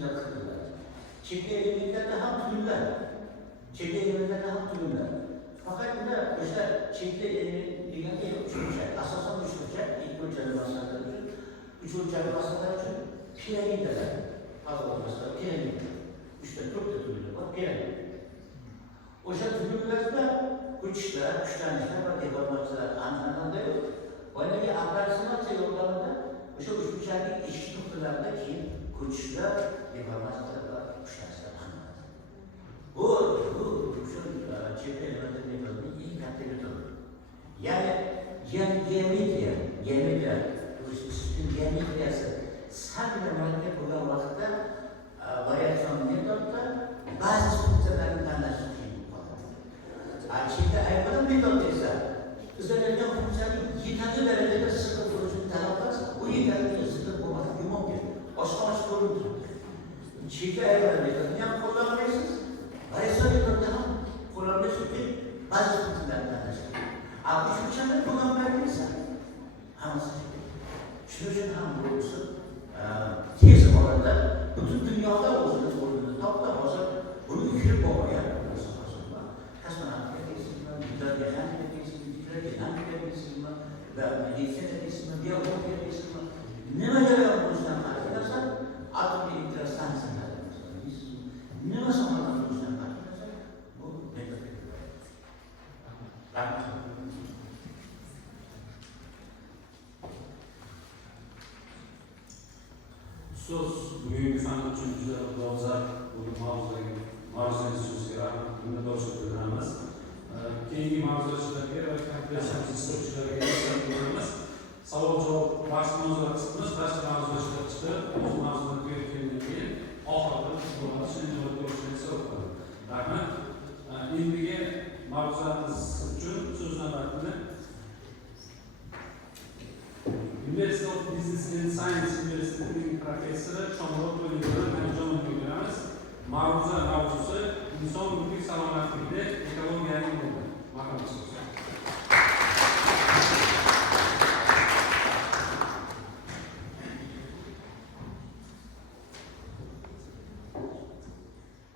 içinde kırdılar. Çeki elimizde ham tüyüller. Çeki elimizde ham tüyüller. Fakat bir de işte çeki elimizde uçuracak. Asasen uçuracak. İlk uçarı masalar için. Uçuracak masalar için piramideler. Fazla olmasa piramide. İşte çok da tüyüller var. Piramide. O şey tüyüllerde güçler var. Deformasyonlar anlamında yok. Bana bir aparatı yollarında o şey uçuracak eşit noktalarda ki güçler deformasyonlar var. Bu şu çevre yönetmenliğinin ilk kategorisi. Yani geometri, bu sistem geometriyası sadece madde bulan vakitte varyasyon metodda bazı fonksiyonların tanıştığı gibi bu. Şimdi ayrılan metod ise üzerinde fonksiyonun yeterli derecede sıkı kuruluşunu talep ederse o yeterli sıkı bulmak mümkün. Osmanlı kurulur. Şimdi ayrılan metodunu yan kullanmalısınız. Varyasyon metodundan kullanılması için bazı fonksiyonların tanıştığı. Abi şu çanları kullanmayabilirse anlaşılır. Şunun için ham bulursa tez oranda bütün dünyada olduğunu toplam olsa bunu yükülüp olmaya kasmanatlık etkisizme, güzel yaşam etkisizme, güzel yaşam etkisizme ve medisyen etkisizme, biyolog etkisizme ne kadar olmuştan arkadaşlar atom bir interesan sanatlar. Ne nasıl olmuştan arkadaşlar bu metod. Söz bugünkü fan uchunchi dolzarb bo'lib mavzuga so'zga minnatdorchilik bildiramiz. Keyingi mavzularga va konferensiya ishtirokchilariga tashakkur qilamiz. Savol-javob bahs munozara qismimiz barcha mavzular ishtirok chiqdi. O'z mavzuni tugatgandan keyin oxirida shuni javob berishni so'rab qolaman. Rahmat. Endigi mavzuimiz uchun so'z navbatini University of Business and Science University'nin profesörü Şomurot Bölümü'nün Anadolu'nun bildiramiz. Mavzusu inson mulkiy salomatligida ekologiyaning o'rni. Marhamat.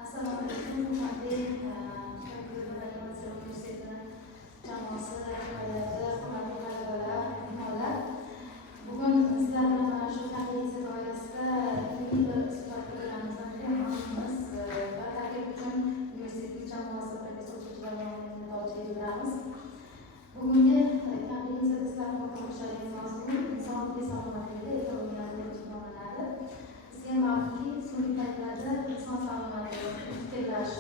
Assalomu alaykum. Hurmatli Universitetining jamoasi, hurmatli talabalar, mehmonlar. Bugun sizlar bilan mana shu konferensiya doirasida ilmiy bir suhbat qilganimizdan juda mamnunmiz va taklif uchun universitet jamoasi professor-o'qituvchilarga minnatdorchilik bildiramiz. Bugungi konferensiyada sizlar bilan konuşacağımız mavzu inson mulkiy salomatligida ekologiyaning o'rni nominali. Sizga ma'lumki, so'nggi paytlarda inson salomatligi fikrlash,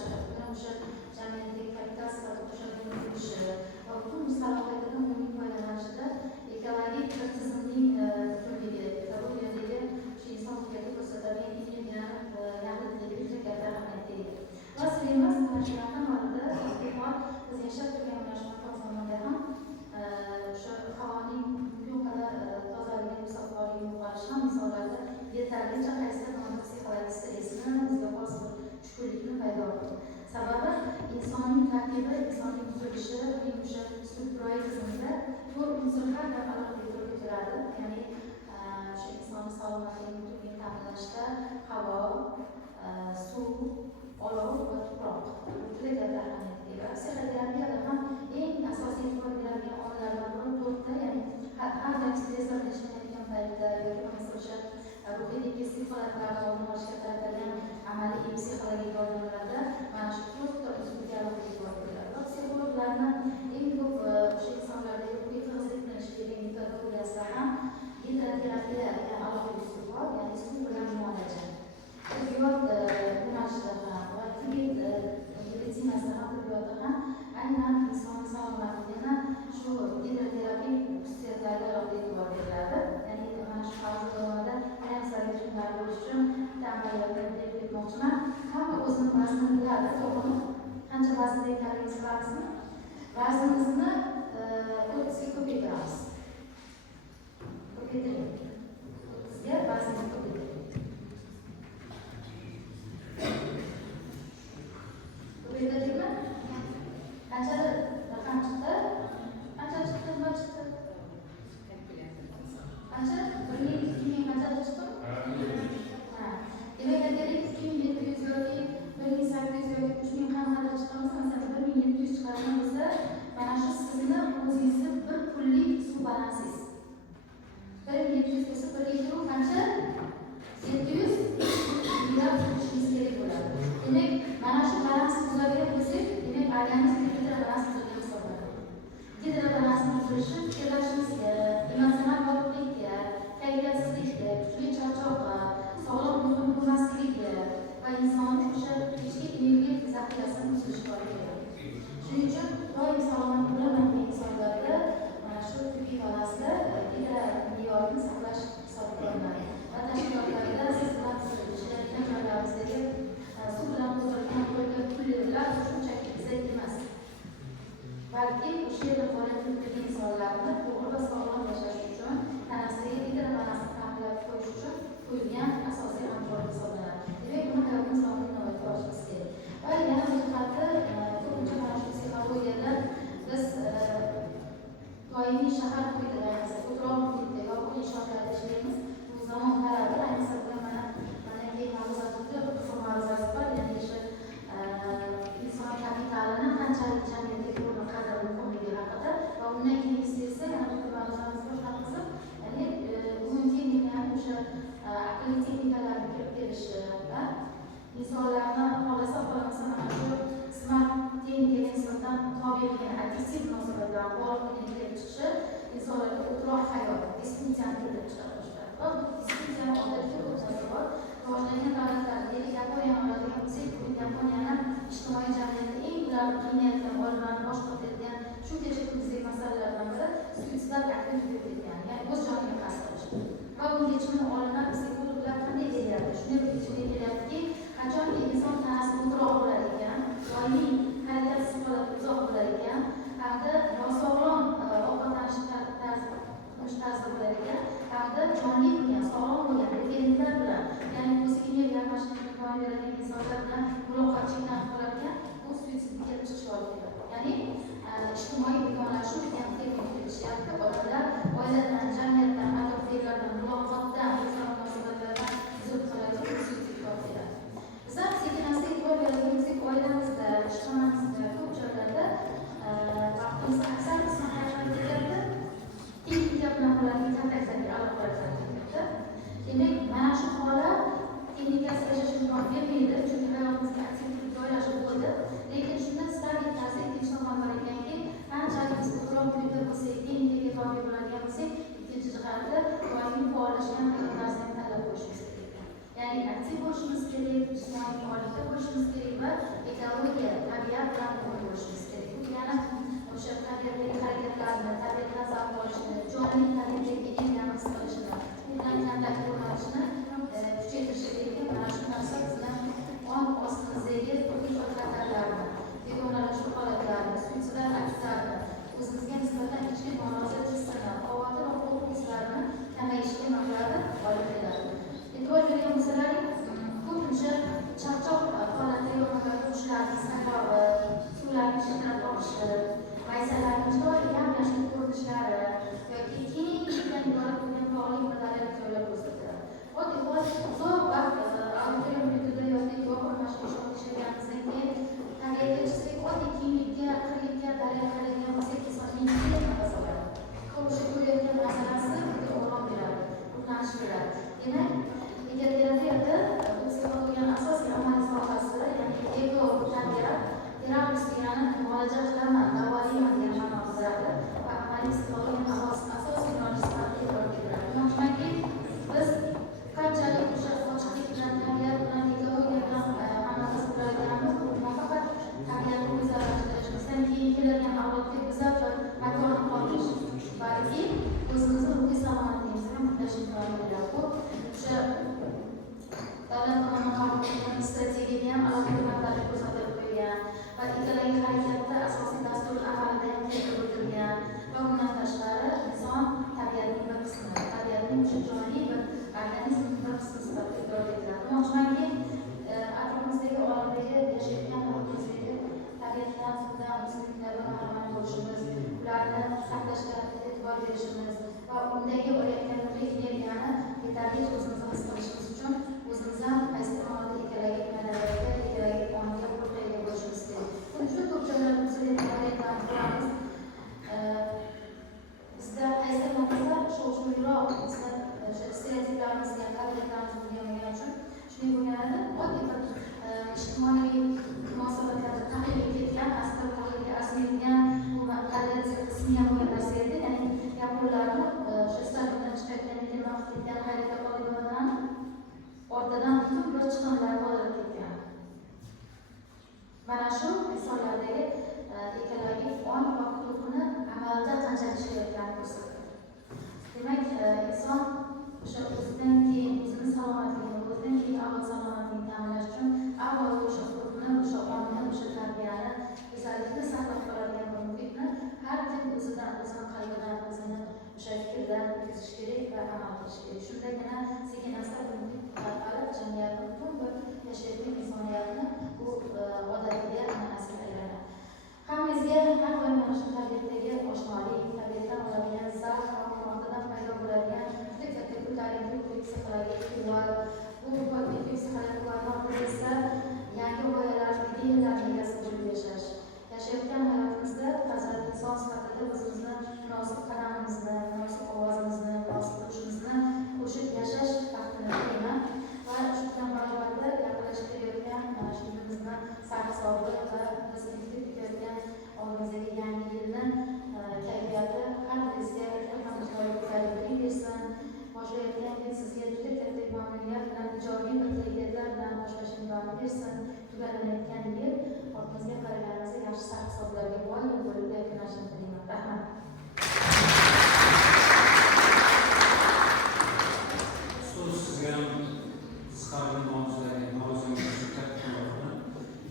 o'sha jamiyatdagi kapital sifatida qo'shadigan bo'lishi va butun salohiyatdan umumiy foydalanishida ekologik bir tizimning mavjudligi, ekologiyadagi shu inson hayotida ko'rsatadigan energiyani yaxlitligi juda katta ahamiyatga ega. Va siz emas, mana shulardan amalida biz yashab turgan mana shu zamonda ham o'sha havoning mumkin qadar tozaligi, musaffoligiga yo'qolishi ham insonlarda yetarlicha qaysidir psixologik stressni, o'ziga xos bir tushkunlikni paydo qiladi. Sababi insonning tarkibi, insonning tuzilishi, uning o'sha strukturaviy tizimida to'rt unsurlar bir alohida turga kiradi. Ya'ni o'sha inson salomatligini ta'minlashda havo, suv, olov va tuproq juda katta ahamiyatga ega. Psixoterapiyada ham eng asosiy e'tibor beriladigan omillardan biri to'rtta, ya'ni har doim stresslar yashayotgan paytda yoki bo'lmasa o'sha ruhiy depressiv holatlarda oldin olishga qaratilgan amaliy psixologik yordamlarda mana shu to'rtta unsurga alohida e'tibor beriladi. Va psixologlarni eng ko'p o'sha insonlardagi ruhiy tig'izlik bilan ishlaydigan metodologiyasida ham gidroterapiya alohida usul bor, ya'ni suv bilan muolaja. Tibbiyot yo'nalishida ham va Tibet meditsinasida ham tibbiyotda ham aynan inson salomatligini shu gidroterapik xususiyatlariga alohida e'tibor beriladi. Ya'ni mana shu mavzu davomida ayniqsa tushunarli bo'lish uchun amaliyotda deb ketmoqchiman. Hamma o'zini vaznini biladi, to'g'rimi? Qancha vaznda ekanligini bilamizmi? Vaznimizni 30 ga ko'paytiramiz. Ko'paytiring. 30 ga vaznni ko'paytiring. Ko'paytirdikmi? Qancha raqam chiqdi? Qancha chiqdi? Nima chiqdi? Qancha? 1000 qancha chiqdi? Demak, aytaylik bo'lishi fikrlashimizga, emotsional yorug'likka, kayfiyatsizlikka, kuchli charchoqqa, sog'lom uyqu bo'lmasligiga va insonning o'sha ichki energiya zaxirasini buzilishiga olib keladi. Shuning uchun doim salomat bo'lmagan insonlarda mana shu tibbiy balansi juda me'yorini saqlash hisobga olinadi. Va tashkilotlarda siz ishlayotgan joylaringizdagi suv bilan to'ldirilgan qo'yilgan pullar shunchaki bizak emas. Balki o'sha yerda faoliyat yuritgan insonlarni to'g'ri va sog'lom yashash uchun tanasiga ikkita balansni ta'minlab qo'yish uchun qo'yilgan asosiy hamkorlik hisoblanadi. Demak, buni hayotimiz sog'liqni inobatga olishimiz kerak. Va yana bir jihati ko'pincha mana shu psixologiyada biz doimiy shahar hududida, ko'proq hududda yopiq inshootlarda ishlaymiz. Bu zamon talabi, ayniqsa mana keyin ma'ruzatda ma'ruzasi bor, ya'ni o'sha inson kapitalini qanchalik jamiyatga bo'lgan qadri muhimligi haqida va undan keyin esa yana bir ma'ruzamiz boshqa qilib, ya'ni bugungi texnikani o'sha aqlli texnikalarni kirib kelishi va insonlarni xohlasa mana shu smart texnikaga nisbatan tobe bo'lgan addiksiv munosabatlar borligini kelib chiqishi insonlarga o'troq hayot, disfunksiyani keltirib chiqaradi. Va bu disfunksiya odatda ko'p narsa bor. Rivojlangan davlatlarda, Yaponiyani oladigan bo'lsak, Yaponiyani ijtimoiy jamiyatda eng ularni qiynayotgan olimlarni bosh qotadigan shu kecha kunduzgi masalalardan biri suitsidal aktivlik bo'lib ketgan, ya'ni o'z joniga qasd qilish. Va bu yechimni olimlar psixologlar qanday deyapti? Shunday bir yechimga kelyaptiki, qachonki inson tanasi o'troq bo'lar ekan, doimiy harakatsiz holatda uzoq bo'lar ekan, hamda nosog'lom ovqatlanish tarzi bo'lar ekan, hamda jonli bo'lgan, sog'lom bo'lgan referentlar bilan, ya'ni o'ziga energiya almashishga imkon beradigan insonlar bilan muloqotchilikdan qilarkan, bu suitsidga kelib chiqishga olib keladi. Ya'ni ijtimoiy begonalashuv degan termin kelishyapti. Odamlar oiladan, jamiyatdan, atrofdagilardan, muloqotdan, inson munosabatlaridan uzib qoladigan bu suitsidga olib keladi. Biz ham sekin-asta e'tibor beradigan oilamizda, ijtimoiyimizda ko'p joylarda vaqtimizni aksar qismi hayotda texnika bilan ularning kontaktdagi aloqalar ketyapti. Demak, mana shu holat texnikasiz yashash imkon bermaydi, chunki hayotimizga aktivlik joylashib bo'ldi. Lekin shundan stabil tarzda ikkinchi tomon bor ekanki, qanchalik biz ko'proq uyda bo'lsak, texnikaga tobe bo'ladigan bo'lsak, ikkinchi jihatda doimiy faollashgan hayot tarzini tanlab qo'yishimiz kerak. Ya'ni aktiv bo'lishimiz kerak, jismoniy faoliyatda bo'lishimiz kerak va ekologiya, tabiat bilan bo'lishimiz kerak. Bu yana o'sha tabiatdagi harakatlarni, tabiatdan zavq olishni, jonli tabiatdagi energiyani his qilishni, u bilan kontakt o'rnatishni kuchaytirishi kerak. Mana shu narsa bizdan ong ostimizdagi turli xatarlarni, begonalashuv holatlarini, suitsidal akslarni, o'zimizga nisbatan ichki norozilik hissini, xavotir va qo'rquv hislarini kamayishiga maqsadi olib keladi. E'tibor bergan bo'lsalaring, ko'pincha charchoq holatdagi odamlarda qushlarning sahrovi, suvlarning shitirlab oqishi, maysalarning chiroyli yamlashlik ko'rinishlari yoki keng iborat bo'lgan faollik badalari joylar ko'rsatiladi. Oddiy uzoq vaqt auditoriya muhitida yoki yopiq mashg'ulot ishlaganimizdan keyin tabiatga chiqsak, oddiy kiyimlikka, qirlikka, daryoga qaraydigan bo'lsak, insonning yengil nafas oladi. O'sha ko'rayotgan masalasi o'g'lon beradi, ruhlanish beradi. Demak, agar terapiyada psixologiyani asosiy amaliy sohasi, ya'ni ego tabiat, terapist degani muolaja qilaman, davolayman degan ma'noni bildiradi va amaliy psixologiyani asosiy yo'nalishi sifatida e'tibor beradi. Chunki biz qanchalik o'sha ochiqlik bilan, tabiat bilan, ekologiya bilan hammamiz bilaganmiz, bu faqat tabiatni o'zgartirishimizdan keyin keladigan avlodga bizlar makonini qolish, balki o'zimizni ruhiy salomatligimizni ham tiklash imkonini beradi. Bu o'sha davlat tomonidan qabul qilingan strategiyaga ham alohida rag'batlik ko'rsatilib qo'ygan va ekologik harakatda asosiy dastur amalida ham keltirilgan va bundan tashqari inson tabiatning bir qismi, tabiatning o'sha jonli bir organizmning bir qismi sifatida idrok etiladi. Demoqchimanki, atrofimizdagi olamdagi yashayotgan muhitimizdagi tabiatdan, suvdan, o'simliklardan bahramand bo'lishimiz, ularni saqlashga e'tibor berishimiz va undagi olayotgan nurli energiyani yetarlicha o'zimizga his qilishimiz uchun o'zimizdan qaysi tomonda ekologik madaniyatga, ekologik qonunga ega bo'lishimiz kerak. Buning uchun ko'p joylarda biz e'tibordan ko'ramiz. Bizda qaysi narsa shov-shuvliroq, stereotiplarimizga, qadriyatlarimizga bo'lmagan uchun shunday bo'lganida oddiy bir ijtimoiy munosabatlarda tahlilga ketgan, asli tahlilga arzimaydigan, bu qadriyat qismiga bo'lgan narsa edi. Ya'ni yashayotganini ko'rsatadi. Demak, inson o'sha o'zidan keyin o'zini salomatligini, o'zidan keyin avlod salomatligini ta'minlash uchun avvalo o'sha huquqni, o'sha ongni, o'sha tarbiyani, go'zallikni saqlab qoladigan bir muhitni har kim o'zidan, o'zini qalbidan, o'zini o'sha fikridan o'tkazish kerak va amal qilish kerak. Shundagina sekin-asta bu muhit tarqalib, jamiyatni butun bir yashayotgan insoniyatni bu odatiga, an'anasiga aylanadi. Hammamizga har doim mana shu tabiatdagi oshnolik, tabiatdan oladigan zavq va quvonchdan paydo bo'ladigan juda katta ko'tarinki psixologik quvvat, bu psixologik quvvatdan biri esa yangi g'oyalar, ideyalarni egasi bo'lib yashash. Yashayotgan hayotimizda hazrat inson sifatida o'zimizni munosib qadamimizni, munosib ovozimizni, munosib turishimizni qo'shib yashash baxtini tilayman va shu bilan barobarda yaqinlashib kelayotgan mana shu yilimizni sarhisobi va biz bitkib ketayotgan oldimizdagi yangi yilni kayfiyati har birizga hamma joyga go'zallik bersin. Boshlayotgan yil sizga juda katta mamnuniyat bilan, ijobiy bir tilaklar bilan boshlashni imkoni bersin. Tugalanayotgan yil ortimizga qaraganimizda yaxshi sarhisoblarga boy yil bo'lib yakunlashini tilayman. Rahmat. So'z sizga ham qiziqarli mavzularga katta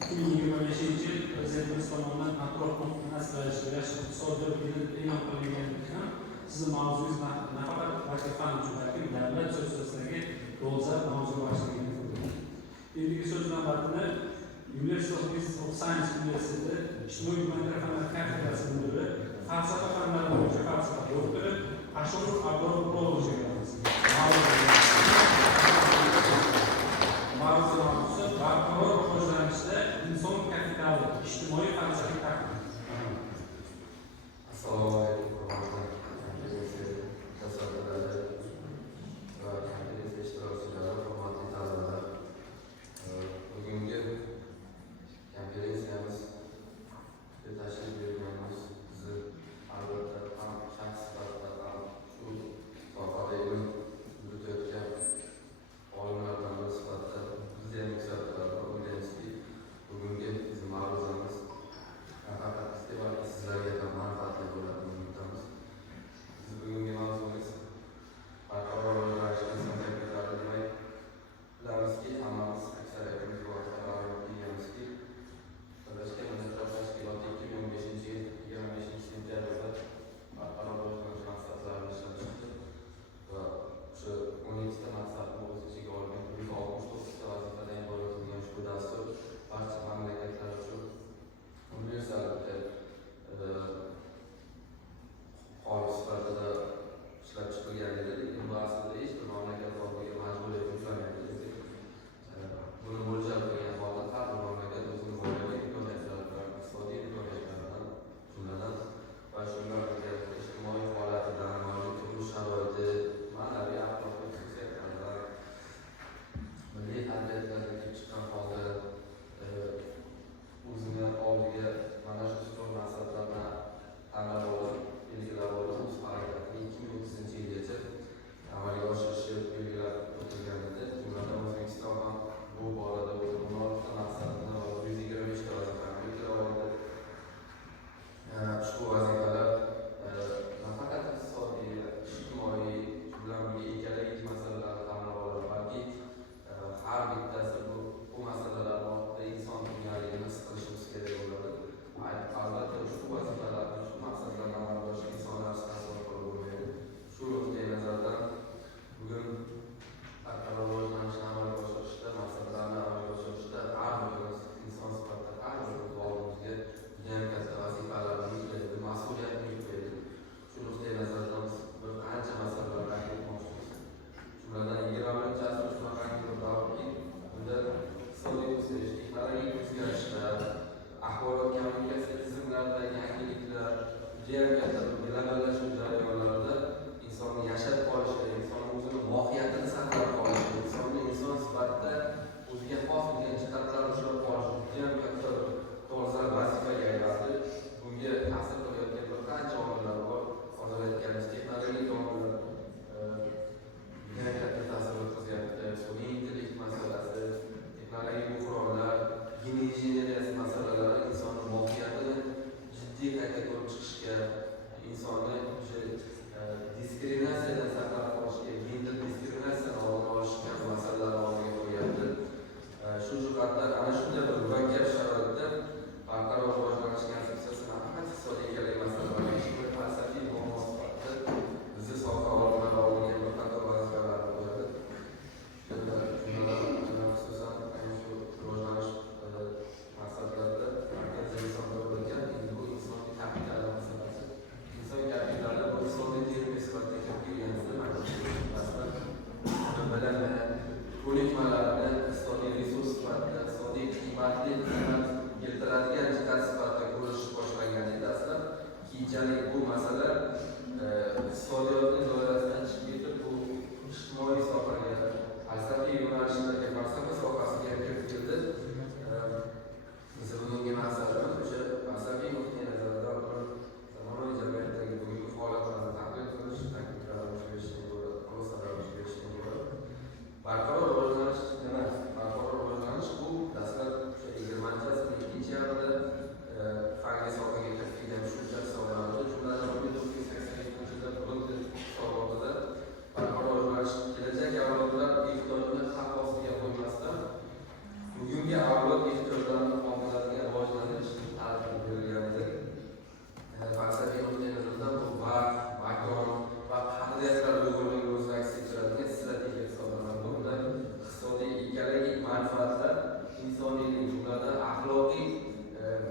2025 yil Prezidentimiz tomonidan atrof muhitni asrash va iqtisodiyot yili e'lon qilinganidan sizni mavzungiz nafaqat vazifani uchun, balki davlat so'zlaridagi dolzarb mavzu boshligini ko'rdik. Endigi so'z navbatini University of Business of Science universiteti ijtimoiy gumanitar fanlar kafedrasi mudiri, falsafa fanlari bo'yicha falsafa doktori Ashurov Abdurovga beramiz. Mavzu barqaror rivojlanishda inson kapitali, ijtimoiy falsafiy tahlil. Assalomu alaykum konferensiya mutasaddilari va konferensiya ishtirokchilari, hurmatli talabalar. Bugungi konferensiyamizga tashrif buyurganimiz bizni albatta ham shaxs sifatida ham shu sohada ilm yuritayotgan olimlardan biri sifatida bizni ham yuksaltiradi. O'ylaymizki, bugungi bizim ma'ruzamiz nafaqat bizga, balki sizlarga ham manfaatli bo'ladi. Biz bugungi mavzumiz barqaror rivojlanishda inson kapitali demak, bilamizki, hammamiz aksariyatimiz bu haqda ma'lumot berganmizki, Birlashgan Millatlar Tashkiloti 2015 yil 25 sentyabrda barqaror rivojlanish maqsadlarini ishlab chiqdi va o'sha 12 ta maqsadni o'z ichiga olgan 169 ta vazifadan iborat bo'lgan ushbu dastur barcha mamlakatlar uchun universal xolis sifatida ishlab chiqilgan edi. Lekin bu aslida hech bir mamlakat oldiga majburiyat yuklamagan edi. Buni mo'ljal qilgan holda har bir mamlakat o'zining moliyaviy imkoniyatlari bilan, iqtisodiy imkoniyatlaridan, jumladan va shunlarga ijtimoiy holatidan, mavjud turmush sharoiti, ma'naviy axloqiy xususiyatlaridan, milliy qadriyatlarga kelib chiqqan holda o'zini oldiga mana shu ustuvor maqsadlarni tanlab olib, belgilab olib, o'z harakatini 2030 yilgacha amalga oshirishni belgilab o'tilgan edi. Jumladan O'zbekiston ham bu borada o'z 16 ta maqsadini va 125 ta vazifani belgilab oldi. Ushbu vazifalar nafaqat iqtisodiy, ijtimoiy, shu bilan birga ekologik masalalarni qamrab oladi, balki har bittasi bu masalalarni ortida inson dunyoligini his qilishimiz kerak bo'ladi. Albatta ushbu vazifalarni, shu maqsadlarni amalga oshirishga insonlar tasavvur qilib bo'lmaydi. Shu nuqtai nazardan bugun barqaror rivojlanishni amalga oshirishda, maqsadlarni amalga oshirishda har birimiz inson sifatida har birimiz oldimizga judayam katta vazifalarni yuklaydi, mas'uliyatni yuklaydi. Shu nuqtai nazardan biz bir qancha masalalarni aytmoqchimiz. Jumladan 21-asr shunaqangi bir davrki, falsafa sohasiga kirib keldi. Biz bugungi maqsadimiz o'sha falsafiy nuqtai nazardan zamonaviy jamiyatdagi bugungi holatlarni tahlil qilish, takliflar berishdan ko'ra, xulosalar berishdan ko'ra barqaror rivojlanish emas. Barqaror rivojlanish bu dastlab o'sha 20-chi asrning ikkinchi yarmida fanniy sohaga kiritilgan tushuncha hisoblanadi. Jumladan 1982-yilda Brundtland hisobotida barqaror rivojlanish kelajak avlodlar ehtiyojini xavf ostiga qo'ymasdan bugungi avlod ehtiyojlarini qondiradigan rivojlanish ta'rifi berilgan edi. Falsafiy nuqtai nazardan bu vaqt, makon va qadriyatlar uyg'unligini o'zida aks ettiradigan strategiya hisoblanadi. Bunda iqtisodiy ekologik manfaatlar insoniylik, jumladan axloqiy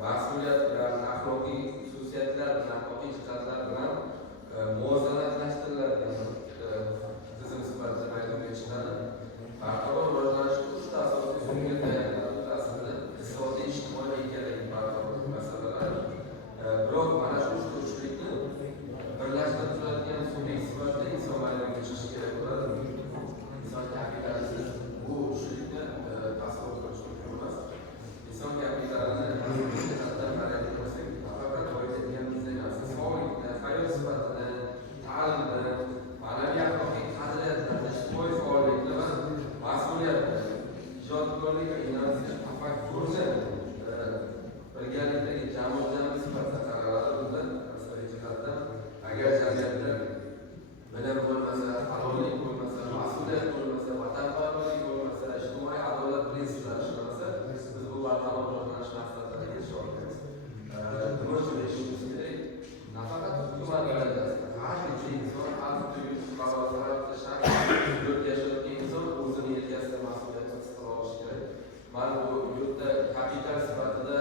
mas'uliyat bilan, axloqiy xususiyatlar bilan, axloqiy jihatlar bilan muvozanatlashtiriladigan tizim sifatida maydonga chiqadi. Barqaror rivojlanishni uchta asosiy usulga tayanadi. Aslida iqtisodiy, ijtimoiy va ekologik barqarorlik masalalari. Biroq mana shu uchlikni birlashtirib turadigan sub'ekt sifatida inson maydonga chiqishi kerak bo'ladi. Inson kapitalisiz bu uchlikni tasavvur qilish mumkin emas. Inson kapitalini jihatdan qaraydigan bo'lsak, faqat boyitadigan bizning sog'likni, hayot sifatini, ta'limni, ma'naviy axloqiy qadriyatlarni, ijtimoiy faollikni va mas'uliyatni, ijodkorlik va innovatsiya tafakkurni birgalikdagi jamoatchilik sifatida qaraladi. Bunda falsafiy jihatdan agar jamiyatda bilim bo'lmasa, halollik bo'lmasa, mas'uliyat bo'lmasa, vatanparvarlik bo'lmasa, ijtimoiy adolat prinsiplari ishlamasa, biz bu barqaror rivojlanish maqsadlariga erisha olmaymiz. Nima uchun erishishimiz kerak? Nafaqat hukumat darajasida, har bir inson, har bir fuqaro, har bir shaxs, yurtda yashayotgan inson o'zini yelkasida mas'uliyatni his qila olishi kerak. Mana bu yurtda kapital sifatida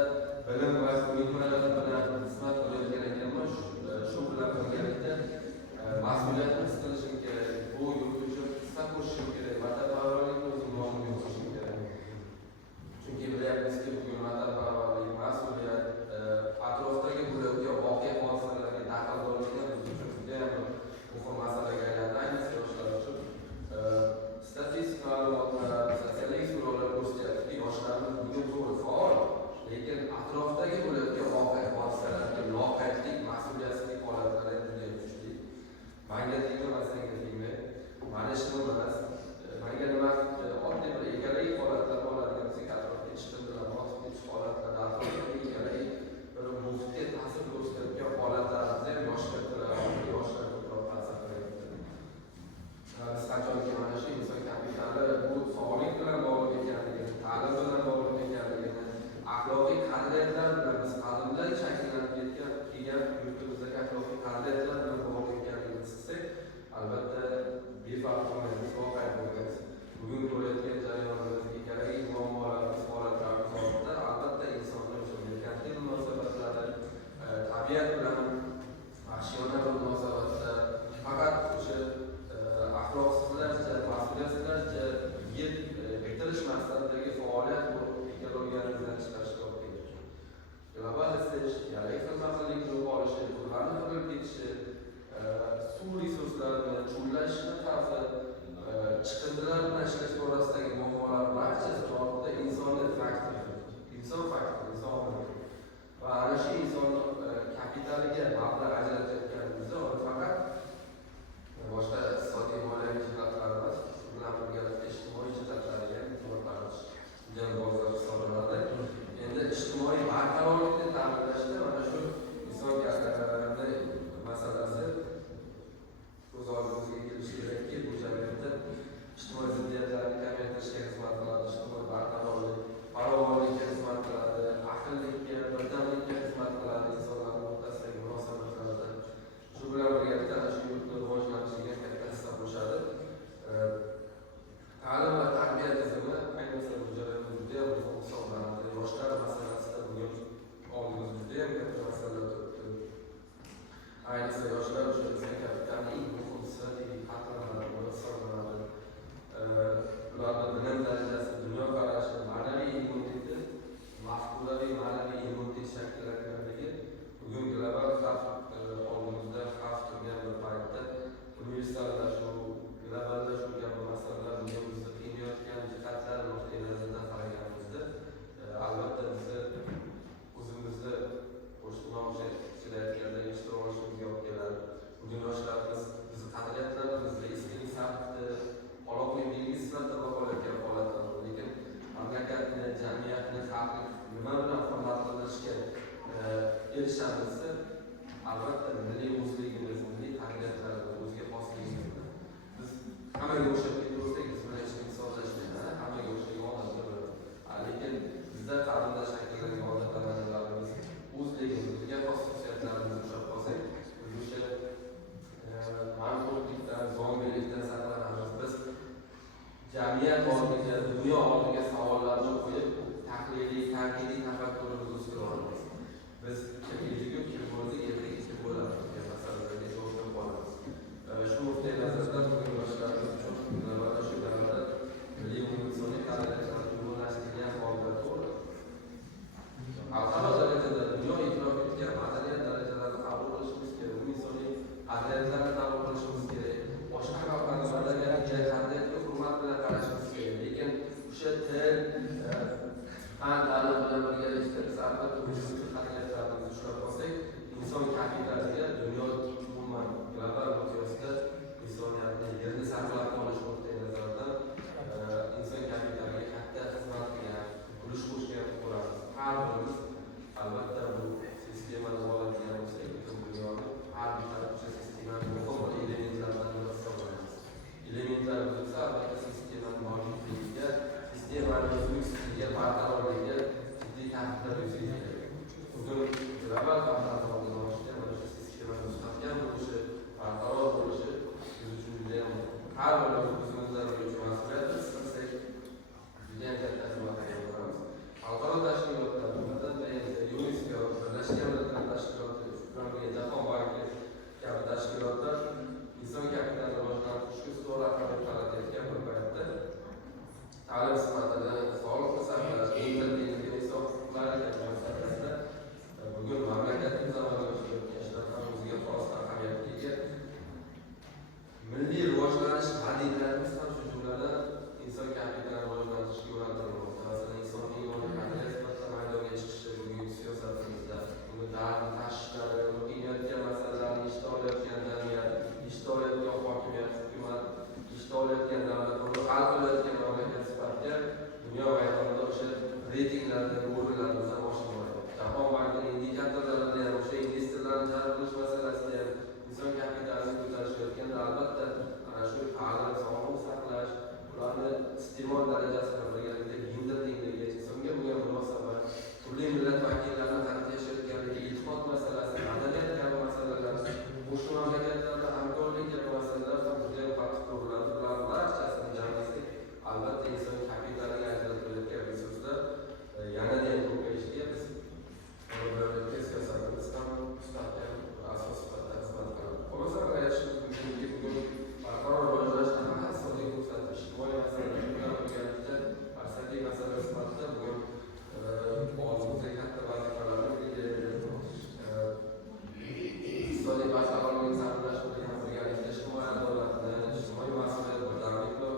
bilim va ko'nikmalar bilan xizmat qilayotgan ekanman. Shu bilan birgalikda mas'uliyatni his qilishim kerak. Bu yurt uchun hissa qo'shishim kerak. Vatanparvarlikni o'zim nomimga qo'shishim kerak. Chunki bilyapmizki, bugun vatanparvarlik, mas'uliyat, atrofdagi bo'layotgan voqea hodisalarga daxldorlikdan biz uchun juda ham muhim masalaga aylandi. Ayniqsa yoshlar uchun. Statistik ma'lumotlar, sotsiologik so'rovlar ko'rsatyaptiki, yoshlarimiz bugun to'g'ri faol, lekin atrofdagi bo'layotgan voqea hodisalarga loqaydlik, mas'uliyatsizlik holatlari juda kuchli. Manga tegma, senga tegma. Mana shu emas. Manga nima oddiy bir ekologik holatlar bo'ladigan bo'lsa, atrofga chiqib bilan bosib ketish holatlari, atrofdagi ekologik bir muhitga ta'sir ko'rsatayotgan holatlarimizni ham yoshlar ko'proq ta'sir qilyapti. Biz qachonki mana shu inson kapitali bu sog'lik bilan bog'liq ekanligini, ta'lim bilan bog'liq ekanligini, axloqiy qadriyatlar bilan biz qadimdan shakllanib kelgan yurtimizdagi axloqiy qadriyatlar bilan bog'liq ekanligini sezsak, albatta befarq qolmaymiz, voqea bo'lmaymiz. Bugun ko'rayotgan jarayonimizdagi ekologik muammolarimiz, holatlarimiz oldida albatta insonni o'sha merkantil munosabatlari, tabiat bilan vahshiyona bir munosabatda faqat o'sha axloqsizlarcha, mas'uliyatsizlarcha bitirish maqsadidagi faoliyat bu ekologiyamizdan chiqarishga olib keladi. Globalizatsiya, dialektik masalalik yo'qolishi, turlarni qirilib ketishi, suv resurslarini cho'llashni xavfi, chiqindilar bilan ishlash to'g'risidagi muammolar barchasi ortida insoniyat faktori, inson faktori, inson omili. Va ana shu inson kapitaliga mablag' ajratayotganimizda faqat boshqa iqtisodiy moliyaviy jihatlar emas, shu bilan birgalikda ijtimoiy jihatlariga ham e'tibor qaratish juda dolzarb hisoblanadi. Endi ijtimoiy barqarorlikni ta'minlashda mana shu inson masalasi ko'z oldimizga kelishi kerakki, bu yangi xalqni nima bilan hurmatlanishga erishamiz? Albatta milliy o'zligimiz, milliy qadriyatlarimiz, o'ziga xosligimiz. Biz hammaga o'xshab ketaversak, biz bilan hech kim hisoblashmaydi. Hammaga o'xshagan odamlar bor. Lekin bizda qarindosh shakllangan odat an'analarimiz, o'zligimiz, bizga xos xususiyatlarimizni ushlab qolsak, biz o'sha manqurtlikdan, zombiylikdan saqlanamiz. Biz jamiyat oldiga, dunyo oldiga savollarni qo'yib, tahliliy, tanqidiy tafakkurimizni o'stira olamiz. Biz kim bo'ldik, ertaga kim bo'lamiz degan masalalarga javob berib qolamiz. Shu nuqtai nazardan bugun yoshlarimiz uchun mana shu davrda milliy insoniy qadriyatlarni uyg'unlashtirgan holda to'g'ri. Xalqaro darajada dunyo e'tirof etgan madaniyat darajalarini qabul qilishimiz kerak, insoniy qadriyatlarni qabul qilishimiz kerak. Boshqa xalqlarning madaniyatiga, qadriyatiga hurmat bilan qarashimiz kerak. Lekin o'sha til, fan, ta'lim bilan birgalikda biz albatta o'zimizni qadriyatlarimizni ushlab qolsak, inson kapitaliga dunyo umuman global miqyosda insoniyatni yerni saqlab qolish nuqtai nazaridan inson kapitaliga katta xizmat qilgan, ulush qo'shgan bo'lamiz. Har birimiz albatta bu sistemani oladigan bo'lsak, butun dunyoni har bir taraf o'sha sistemani muhim elementlaridan biri hisoblanamiz. Elementlar bo'lsa, albatta sistemani mavjudligiga, sistemani uzluksizligiga, barqarorligiga jiddiy tahdidlar yuzaga keladi. Bugun global xavflarni oldini olishda mana shu sistemani mustahkam bo'lishi, barqaror bo'lishi biz uchun juda ham har birimiz o'zimizdan uchun mas'uliyatni his qilsak, juda ham katta xizmat qilgan bo'lamiz. Xalqaro tashkilotlar, jumladan UNESCO, Birlashgan Millatlar Tashkiloti, Jahon banki kabi tashkilotlar inson kapitalini rivojlantirishga ustuvor raqobat qaratayotgan bir paytda ta'lim sifatini, sog'liqni saqlash, internet, inson huquqlari kabi masalalarda bugun mamlakatimiz amalga oshirayotgan ishlar ham o'ziga xos ahamiyatga ega. Milliy rivojlanish modellarimiz ham shu jumladan inson kapitalini rivojlantirishga yo'naltirilmoqda. Masalan, insonning qadriyat sifatida maydonga chiqishi bugungi siyosatimizda, uni ta'lim tashqilari, qiynayotgan masalalarni ishda olayotgan jamiyat, ishda olayotgan hokimiyat, hukumat, ishda olayotgan davlat, uni hal qilayotgan mamlakat sifatida dunyo maydonida o'sha reytinglarda o'rinlarimiz ham oshib boradi. Jahon bankining indikatorlarida ham o'sha investorlarni jalb qilish masalasida ham inson kapitalini ko'tarishayotganda albatta ana shu ta'lim, sog'liqni saqlash, ularni iste'mol darajasi bilan birgalikda gender tengligi, insonga bo'lgan munosabat, turli millat vakillarini qanday yashayotganligi, e'tiqod masalasi, madaniyat kabi masalalar, qo'shni mamlakatlarda hamkorlik kabi masalalar ham juda ham qattiq ko'riladi. Bularning barchasini jamlasak, albatta inson kapitaliga ajratilayotgan resurslar yanada ham ko'payishiga biz tayyorgarlikka siyosatimiz ham mustahkam asos sifatida xizmat qiladi. Xulosa qilib aytishimiz mumkinki, bugun barqaror rivojlanishni faqat iqtisodiy ko'rsatish, ijtimoiy masalalar bilan birgalikda falsafiy masala sifatida bugun oldimizga katta vazifalarni belgilaydi. Iqtisodiy barqarorlikni saqlash bilan birgalikda ijtimoiy adolatni, ijtimoiy mas'uliyat birdamlikni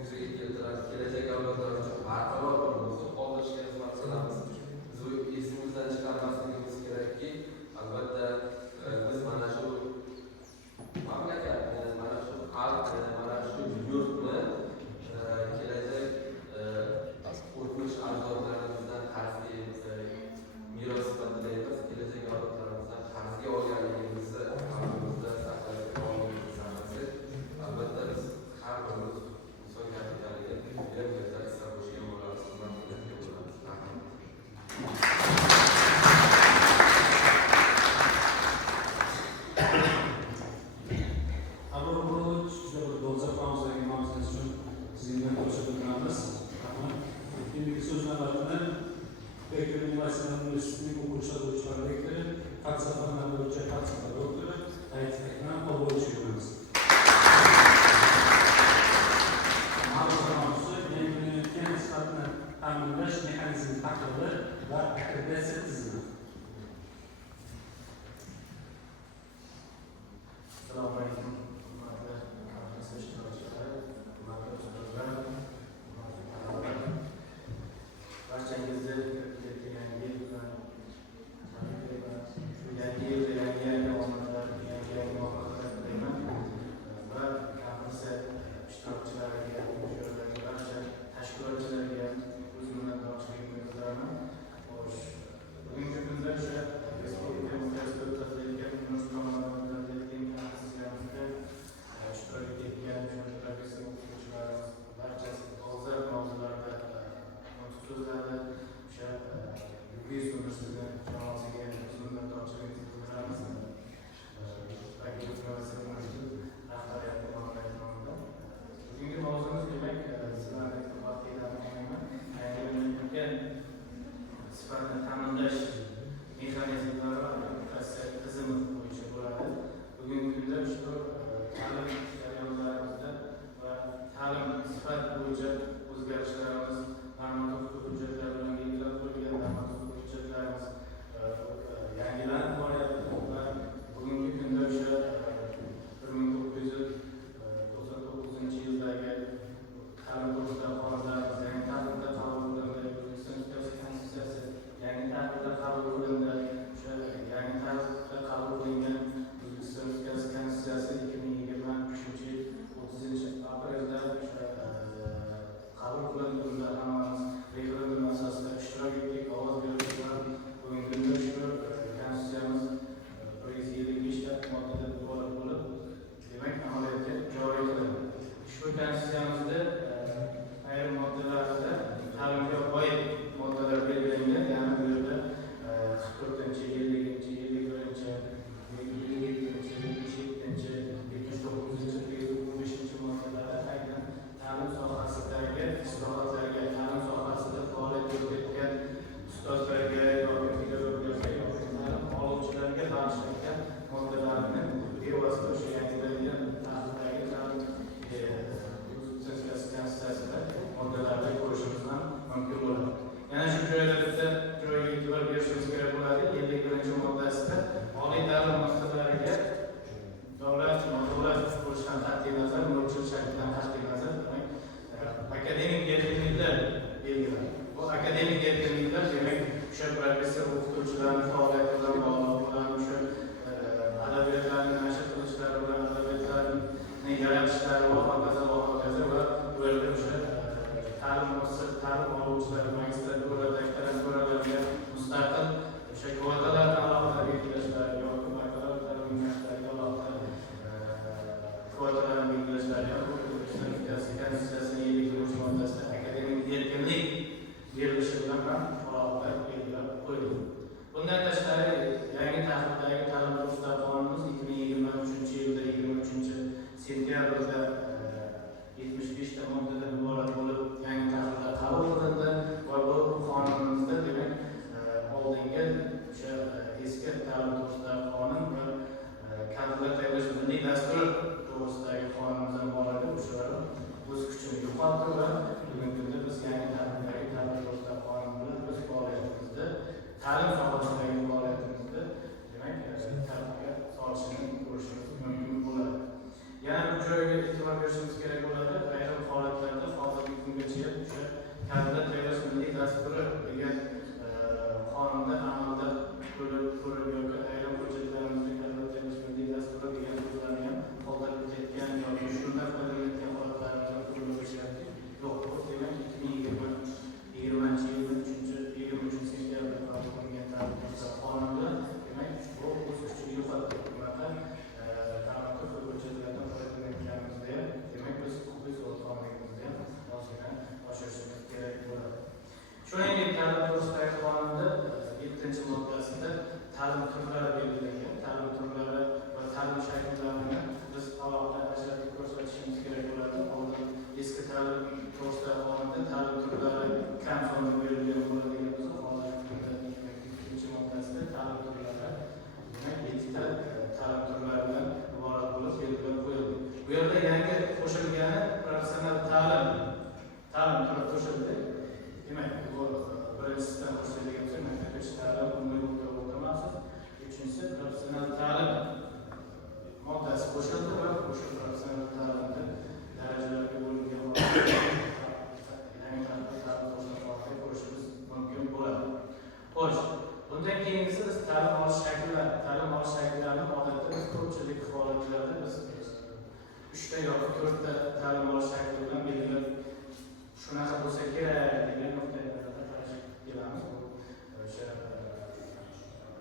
yuzaga keltiradi. Kelajak avlodlar uchun barqaror bir muhit qoldirishga xizmat qilamiz. Biz esimizdan chiqarmasligimiz kerakki, albatta biz mana shu mamlakatni, mana shu xalqni, mana shu yurtni kelajak o'tmish ajdodlarimizdan qarzga meros sifatida emas, kelajak avlodlarimizdan qarzga olganligimizni qalbimizda saqlasak, qonimizda saqlasak, albatta biz har birimiz inson kapitaliga juda katta hissa qo'shgan bo'lamiz, xizmat qilgan bo'lamiz. Abror Murodovich, juda bir dolzarb mavzuga mavzuingiz uchun sizga ko'rsatib o'tiramiz. Rahmat. Endigi so'z navbatini Bekir universitetining o'quvchilar o'quvchilar rektori, falsafa fanlari bo'yicha falsafa doktori, Raisi Akram Polvonchi beramiz. Mavzusi yangilanayotgan sifatni ta'minlash mexanizmi tahlili va akkreditatsiya tizimi. Assalomu alaykum. Hurmatli konferensiya ishtirokchilari, hurmatli ustozlar, hurmatli talabalar. Barchangizni yangi yil bilan tabriklayman. Shu yangi yilda yangi omadlar, yangi muvaffaqiyatlar tilayman. Va konferensiya ishtirokchilariga, barcha tashkilotchilarga o'z minnatdorchiligimni bildiraman. ta'lim oluvchilar, magistratura, doktoranturlarga mustaqil o'sha kvotalarni alohida belgilashlar yoki bakalavr ta'lim yo'nalishlariga alohida kvotalarni belgilashlar Konstitutsiyasining 23 moddasida akademik erkinlik berilishi bilan ham alohida belgilab qo'yildi. Bundan tashqari yangi tartibdagi ta'lim to'g'risidagi qonunimiz 2023-yilda 23-sentyabrda 75 ta moddadan iborat bo'lib yangi tartiblar qabul qilindi va bu qonunimizda demak oldingi o'sha eski ta'lim to'g'risidagi qonun va kadrlar tayyorlash milliy dasturi to'g'risidagi qonunimizdan iborat o'shalar o'z kuchini yo'qotdi va bugungi kunda biz yangi tartibdagi ta'lim to'g'risidagi qonun bilan o'z faoliyatimizni ta'lim sohasidagi faoliyatimizni demak tartibga solishini ko'rishimiz mumkin bo'ladi. Yana bir joyga e'tibor berishimiz kerak bo'ladi. Ayrim holatlarda hozirgi kungacha o'sha kadrlar tayyorlash milliy dasturi degan qonunda amalda ko'rib yoki ayrim hujjatlarimizda kadrlar tayyorlash milliy dasturi degan so'zlarni ham qoldirib ketgan yoki shundan foydalanayotgan holatlarimizni ko'rib o'tishyapti. Yo'q, bu demak 2023 sentyabrda qabul qilingan ta'lim to'g'risidagi qonunda demak bu o'z kuchini yo'qotdi. Bunaqa ta'lim hujjatlardan foydalanayotganimizda ham demak biz huquqiy so'zxonligimizni ham ozgina oshirishimiz kerak bo'ladi. Shuningdek, ta'lim to'g'risidagi qonunda 7-moddasida ta'lim turlari belgilangan. Ta'lim turlari va ta'lim shakllarini biz alohida ajratib ko'rsatishimiz kerak bo'ladi. Oldin eski ta'lim to'g'risidagi qonunda ta'lim turlari kam sonda berilgan bo'ladigan bo'lsa, hozirgi kunda 7-moddasida ta'lim turlari demak 7 ta ta'lim turlari bilan iborat bo'lib belgilab qo'yildi. Bu yerda yangi qo'shilgani professional ta'lim turi qo'shildi. Demak, bu birinchisidan qo'shiladigan bo'lsa, maktabgacha ta'lim, umumiy o'rta maxsus, uchinchisi professional ta'lim moddasi qo'shildi va o'sha professional ta'limda darajalarga bo'lingan yangi ta'lim to'g'risidagi ko'rishimiz mumkin bo'ladi. Xo'sh, bundan keyingisi biz ta'lim olish shakllarini odatda biz ko'pchilik holatlarda biz 3 ta yoki 4 ta ta'lim olish shakli bilan belgilab shunaqa bo'lsa kerak degan nuqtai nazarda qarashib kelamiz. Bu o'sha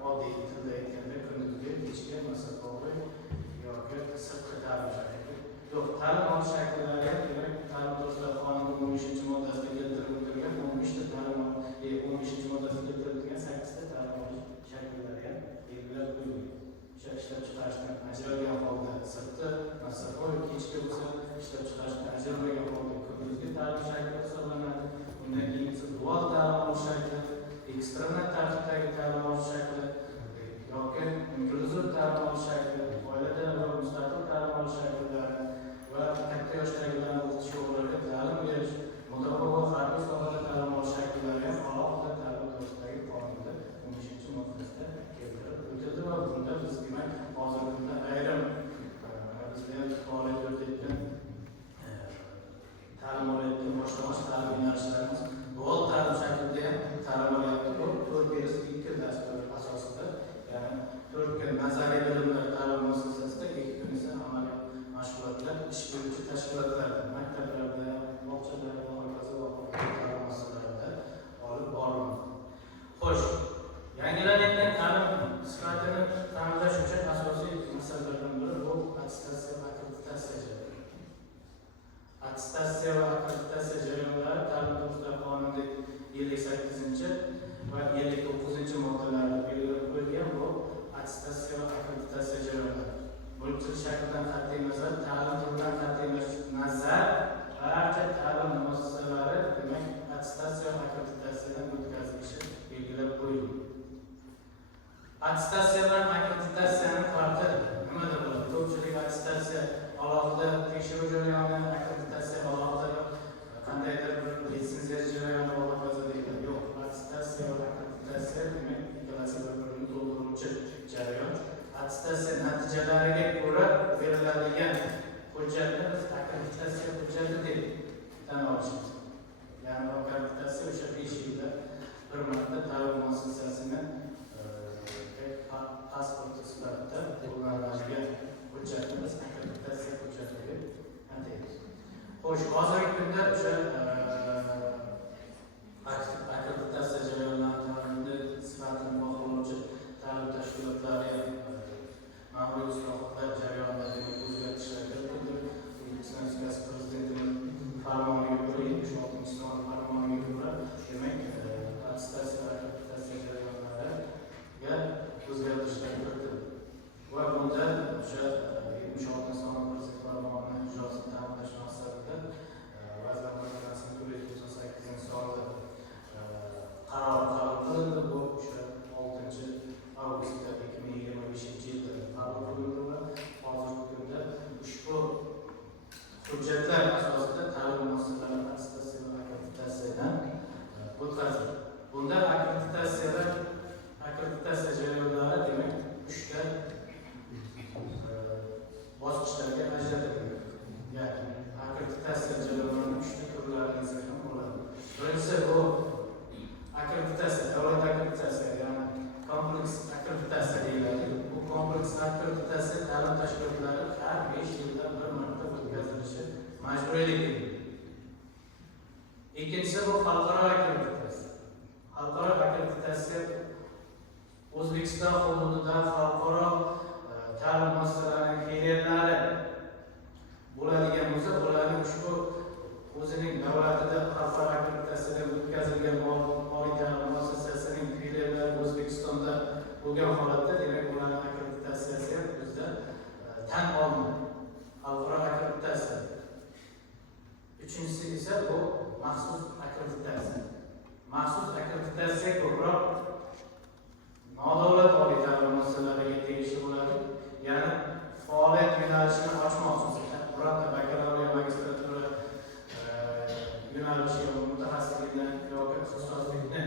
oddiy tilda aytganda kunduzgi, kechki, masofaviy yoki sirtqi ta'lim shakli. Yo'q, ta'lim olish shakllari ham demak ta'lim to'g'risidagi qonunning 15-moddasida keltirib o'tilgan 15 moddasida keltirib o'tilgan 8 ta ta'lim olish shakllari ham belgilab qo'yilgan. O'sha ishlab chiqarishdan ajralgan holda sirtqi, masofaviy, kechki bo'lsa ishlab chiqarishdan ajralmagan holda kunduzgi ta'lim shakli hisoblanadi. Undan keyingisi dual ta'lim olish shakli, ekstremal tartibdagi ta'lim olish shakli yoki inklyuziv ta'lim olish shakli, oilada va mustaqil ta'lim olish shaklilari va katta yoshdagilarni o'qitish yo'llariga ta'lim berish, mudofaa va harbiy sohada ta'lim olish shakllari ham alohida ta'lim to'g'risidagi qonunda 15-moddasida keltirib o'tildi va bunda biz demak hozirgi kunda ayrim bizda faoliyat yuritayotgan ta'lim olayotgan boshlang'ich ta'lim yo'nalishlarimiz dual ta'lim shaklida ham ta'lim olyapti. Bu 4+2 dasturi asosida, ya'ni 4 kun nazariy bilimlar ta'lim muassasasida, 2 kun esa amaliy mashg'ulotlar ish beruvchi tashkilotlarda, maktablarda, bog'chalarda va hokazo ta'lim muassasalarida olib borilmoqda. Xo'sh, yangilanayotgan ta'lim sifatini ta'minlash uchun asosiy masalalardan biri bu attestatsiya va akkreditatsiya jarayoni. Attestatsiya va akkreditatsiya jarayonlari ta'lim to'g'risidagi qonunning 58 va 59-moddalarida belgilab qo'yilgan. Bu attestatsiya va akkreditatsiya jarayonlari. Mulkchilik shaklidan qat'iy nazar, ta'lim turidan qat'iy nazar barcha ta'lim muassasalari demak attestatsiya va akkreditatsiyadan o'tkazilishi belgilab qo'yilgan. Attestatsiya bilan akkreditatsiyaning farqi nimada bo'ladi? Ko'pchilik attestatsiya alohida tekshiruv jarayoni, akkreditatsiya alohida qandaydir bir litsenziya jarayoni va hokazo deydi. Yo'q, attestatsiya va akkreditatsiya demak ikkalasi bir-birini to'ldiruvchi jarayon. Attestatsiya natijalariga ko'ra beriladigan hujjatni biz akkreditatsiya hujjati deb tan olishimiz. Ya'ni akkreditatsiya o'sha 5 yilda bir marta ta'lim muassasasini pasporti sifatida qo'llaniladigan hujjatni biz akkreditatsiya hujjati deb ataymiz. Xo'sh, hozirgi kunda o'sha bo'lishi majburiylik belgiladi. Ikkinchisi bu xalqaro akkreditatsiya. Xalqaro akkreditatsiya O'zbekiston hududida xalqaro ta'lim muassasalarining filiallari bo'ladigan bo'lsa, ularning ushbu o'zining davlatida xalqaro akkreditatsiyadan o'tkazilgan oliy ta'lim muassasasining filiallari O'zbekistonda bo'lgan holatda, demak ularning akkreditatsiyasi ham bizda tan olinadi. Xalqaro akkreditatsiya. Uchinchisi esa bu maxsus akkreditatsiya. Maxsus akkreditatsiya ko'proq nodavlat oliy ta'lim muassasalariga tegishli bo'ladi. Ya'ni faoliyat yo'nalishini ochmoqchi, birorta bakalavriat, magistratura yo'nalishi yoki mutaxassislikni yoki ixtisoslikni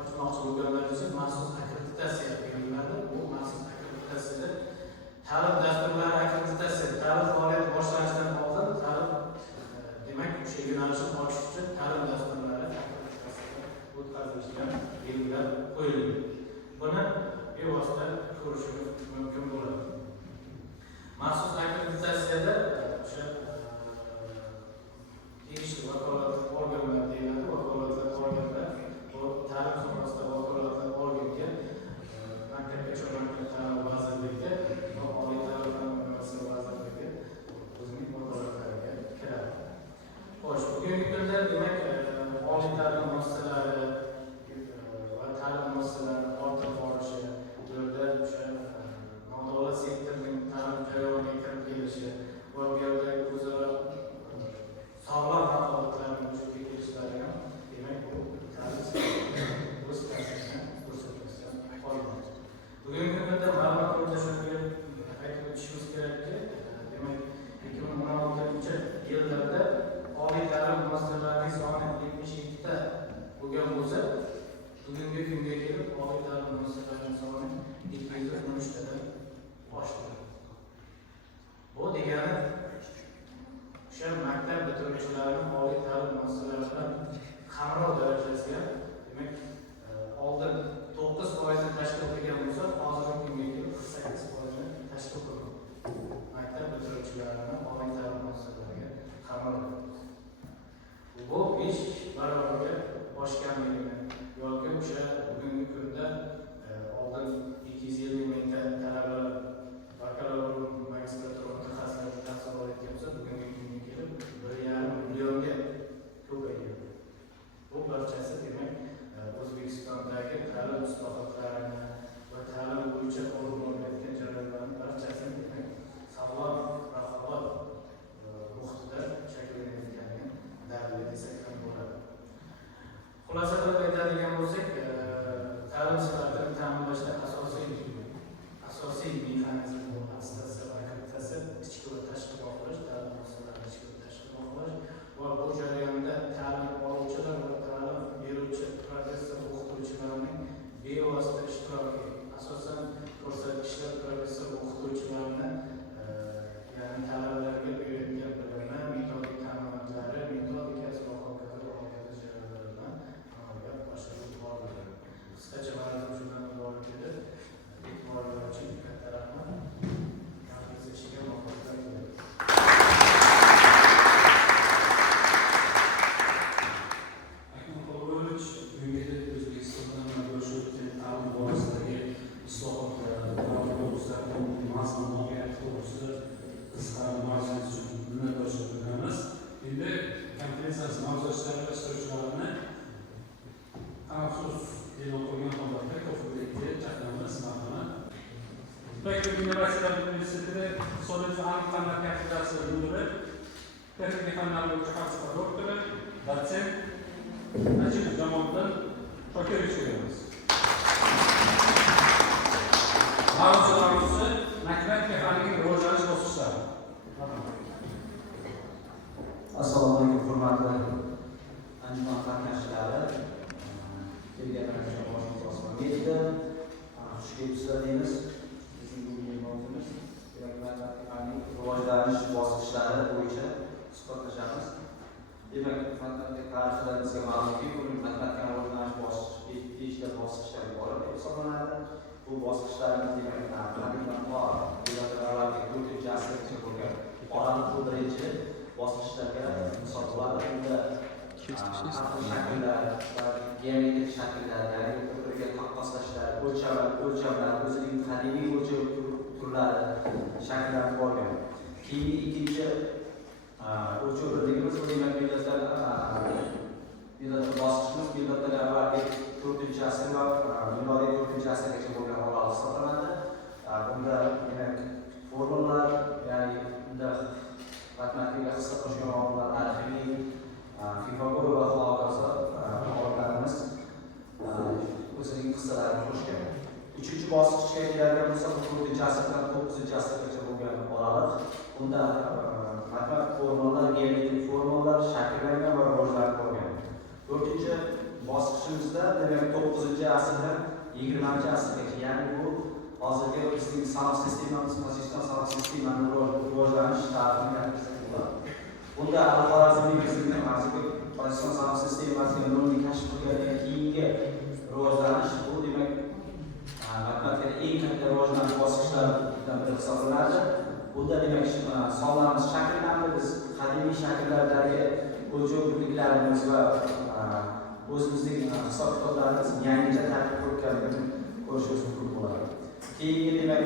ochmoqchi bo'lganlar uchun maxsus akkreditatsiya beriladi. Bu maxsus akkreditatsiyada ta'lim dasturlari akkreditatsiya, ta'lim faoliyat boshlanishidan oldin ta'lim demak o'sha yo'nalishni ochish uchun ta'lim dasturlari akkreditatsiyadan o'tkazilishiga belgilab qo'yilgan. Buni bevosita ko'rishimiz mumkin bo'ladi. Maxsus akkreditatsiyada o'sha tegishli vakolatli organlar deyiladi. Vakolatli organlar bu ta'lim sohasida vakolatli organga maktabgacha maktab ta'lim vazirligi va oliy ta'lim vazirligi o'zining vakolatlariga kiradi. Xo'sh, bugungi kunda demak oliy ta'lim muassasalari va ta'lim muassasalari ortib borishi, ularda o'sha nodavlat sektorning ta'lim jarayoniga kirib kelishi va bu yerda o'zaro sog'lom raqobatlarni vujudga kelishlari ham demak bu ta'lim o'z ta'sirini ko'rsatmasdan qolmaydi. Bugungi kunda ma'lumotlarda shunga aytib o'tishimiz kerakki, demak 2016-yillarda oliy ta'lim muassasalarining soni 72 ta bo'lgan bo'lsa, bugungi kunga kelib oliy ta'lim muassasalarining soni 213 tadan oshdi. Bu degani o'sha maktab bitiruvchilarining oliy ta'lim muassasalaridan qamrov darajasiga, demak oldin 9% tashkil qilgan bo'lsa, hozirgi kunga kelib 48% tashkil qildi. Maktab bitiruvchilarining oliy ta'lim muassasalariga qamrov. Bu 5 barobarga oshganligini yoki o'sha bugungi kunda oldin 250 mingta talabalar bakalavriat, magistratura, mutaxassislik tahsil olayotgan bo'lsa, bugungi kunga kelib 1,5 millionga ko'paygan. Bu barchasi demak O'zbekistondagi ta'lim islohotlarini va ta'lim bo'yicha olib borilayotgan jarayonlarning barchasini demak sog'lom raqobat muhitida shakllanayotganini dalili desak ham bo'ladi. Xulosa qilib aytadigan bo'lsak, ta'lim sifatini ta'minlashda asosiy mexanizm bu attestatsiya va akkreditatsiya, ichki va tashqi baholash, ta'lim muassasalarini ichki va tashqi baholash va bu jarayonda ta'lim oluvchilar va ta'lim beruvchi professor o'qituvchilarning bevosita ishtiroki, asosan ko'rsatkichlar professor o'qituvchilarni ya'ni talabalarga berayotgan bilimi, metodik ta'minatlari, metodikasi va hokazo jarayonlaridan amalga oshirib boriladi. Qisqacha ma'lum shundan iborat edi. E'tiborlar uchun katta rahmat. Tanqid ishiga muvaffaqiyat tilayman. Akmal Qo'lovich bugungi O'zbekistonda amalga oshirilgan ta'lim borasidagi islohotlar, ta'lim to'g'risidagi mazmun mohiyati to'g'risida qisqa ma'lumot uchun minnatdorchilik bildiramiz. Endi konferensiya mavzularida ishtirokchilarini maxsus e'lon qilgan holatda ko'pchilikka chaqiramiz. Marhamat. Toshkent Universitet universitetida iqtisodiyot va aniq fanlar kafedrasi mudiri, texnika fanlari bo'yicha falsafa doktori, dotsent Najibov Jamoliddin Shokirovich ko'ramiz. Mavzusi maktab texnikining rivojlanish bosqichlari. Assalomu alaykum hurmatli anjuman qatnashchilari. Kelgan boshimiz osmonga yetdi. Xush kelibsizlar deymiz. Bizning bugungi mavzumiz maktab texnikining rivojlanish bosqichlari bo'yicha suhbatlashamiz. Demak, maktabdagi tarixda bizga ma'lumki, maktabga rivojlanish bosqichi 5 ta bosqichlar bor deb hisoblanadi. Bu bosqichlarni demak, bilaman bor. Bilaman 4-asrgacha bo'lgan. Oraliq 1-bosqich shakllar va geometrik shakllar, ya'ni bir-biriga taqqoslashlar, o'lchamlar, o'zining qadimiy o'lchov turlari shakllanib borgan. Keyin ikkinchi o'lchov birligimiz demak milodlar bosqichimiz miloddan avvalgi 4-asr va milodiy 4-asrgacha bo'lgan oraliq hisoblanadi. Bunda demak formulalar, ya'ni unda matematika hisoblashgan omillar, Arximedes, Pifagor va hokazo olimlarimiz o'zining qissalarini qo'shgan. Uchinchi bosqichga keladigan bo'lsak, 4-asrdan 9-asrgacha bo'lgan oraliq. Bunda matematik formulalar, geometrik formulalar shakllangan va rivojlanib borgan. 4-bosqichimizda demak 9-asrdan 20-asrgacha, ya'ni bu hozirgi bizning sanoq sistemamiz, O'zbekiston sanoq sistemasining rivojlanish tarixini yakunlash bo'ladi. Bunda Al-Xorazmiy bizning O'zbekiston sanoq sistemasiga nurni kashf qilgandan keyingi rivojlanish bu demak matematikada eng katta rivojlanish bosqichlaridan biri hisoblanadi. Bunda demak sonlarimiz shakllandi, biz qadimiy shakllardagi o'lchov birliklarimiz va o'zimizning hisob-kitoblarimiz yangicha tartib qo'yganligini ko'rishingiz mumkin bo'ladi. Keyingi demak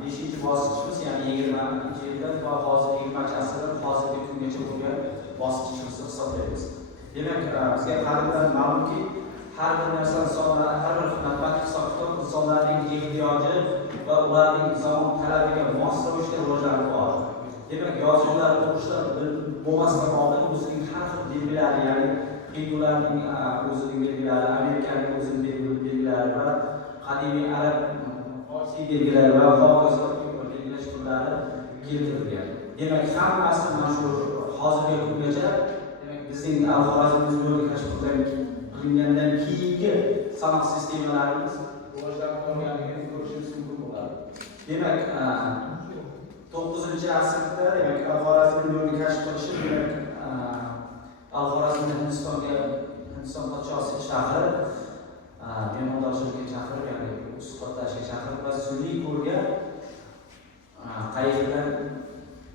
5-bosqichimiz, ya'ni 20-yildan va hozir 20-asrdan hozirgi kungacha bo'lgan bosqichimizni hisoblaymiz. Demak, bizga qadimdan ma'lumki, har bir narsa sonlar, har bir matematik hisob-kitob insonlarning ehtiyoji va ularning zamon talabiga mos ravishda rivojlanib boradi. Demak, yozuvlar, o'qishlar bo'lmasdan oldin o'zining har xil belgilari, ya'ni Hindularning o'zining belgilari, Amerikaning o'zining belgilari va qadimiy arab Farsiy belgilari va hokazo belgilash turlari keltirilgan. Demak, hammasi mana shu hozirgi kungacha demak bizning Al-Xorazmiy yo'lga kashf qilingandan keyingi sanoq sistemalarimiz rivojlanib borganligini ko'rishingiz mumkin bo'ladi. Demak, 9-asrda demak Al-Xorazmiy yo'lga kashf qilishi demak Al-Xorazmiy Hindiston podshosi shahri mehmondoshlikka chaqirib, ya'ni suhbatlashishga chaqirib va sun'iy ko'lga qayiq bilan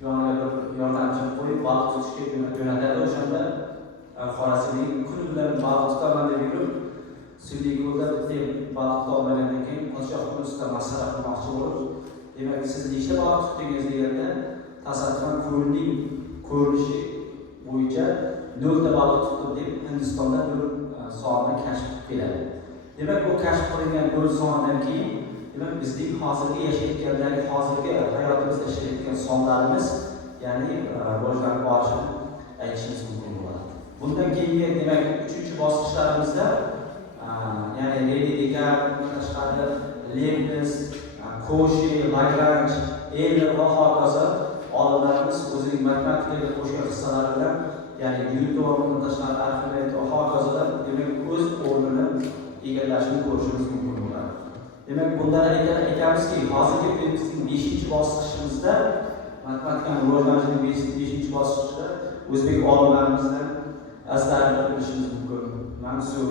yoniga bir yordamchini qo'yib baliq tutishga jo'natadi. O'shanda Xorazmiy kuni bilan baliq tutaman deb yurib, sun'iy ko'lda bitta baliq tutolmagandan keyin podshoh ustidan masxara qilmoqchi bo'lib, demak siz nechta baliq tutdingiz deganda tasadduqan ko'lning ko'rinishi bo'yicha 0 ta baliq tutdim deb Hindistonda bir sonni kashf qilib keladi. Demak, bu kashf qilingan 0 sondan keyin demak bizning hozirgi yashayotgandagi hozirgi hayotimizda yashayotgan sonlarimiz, ya'ni rivojlanib borishini aytishimiz mumkin bo'ladi. Bundan keyingi demak 3-bosqichlarimizda ya'ni Rene Descartes, tashqari Leibniz, Cauchy, Lagrange, Euler va hokazo olimlarimiz o'zining matematikaga qo'shgan hissalari bilan, ya'ni Newton, tashqari Arximedes va hokazolar demak o'z o'rnini egallashini ko'rishimiz mumkin bo'ladi. Demak, bundan aytamizki, hozirgi bizning 5-bosqichimizda matematikaning rivojlanishining 5-bosqichida o'zbek olimlarimizdan asarlar bilishimiz mumkin. Mansur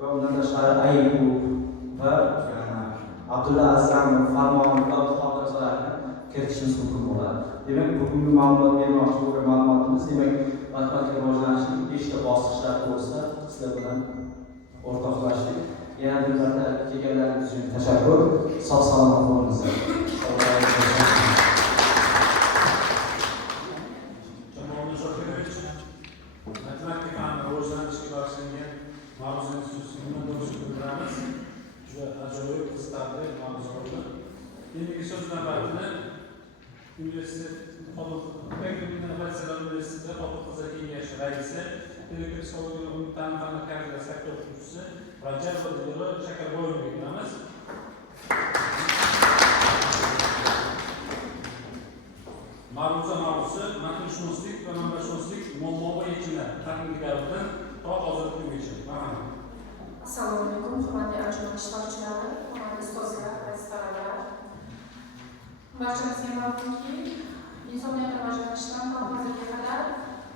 va undan tashqari Ayub va Abdulla Azamov, Farmon va hokazolarni kiritishimiz mumkin bo'ladi. Demak, bugungi ma'lumot bermoqchi bo'lgan ma'lumotimiz demak matematika rivojlanishining 5 bosqichlari to'g'risida sizlar bilan o'rtoqlashdik. Yana bir marta kelganlaringiz uchun tashakkur. Sog' salomat bo'linglar. Matematikani rivojlanishga bag'ishlangan mavzuimiz minnatdorchilik bildiramiz. Juda ajoyib, qiziqarli mavzu bo'ldi. Keyingi so'z navbatini universitet universitetida Xotin-qizlar kengashi raisi, pedagogik ta'lim kafedrasi sektor o'qituvchisi Rajab Shakarboyevga beramiz. Mavzusi matnshunoslik va manbashunoslik muammo va yechimlar taqdimotlardan to hozirgi kungacha. Marhamat. Assalomu alaykum, hurmatli anjuman ishtirokchilari, hurmatli ustozlar va talabalar. Barchamizga ma'lumki, insoniyat rivojlanishidan to hozirga qadar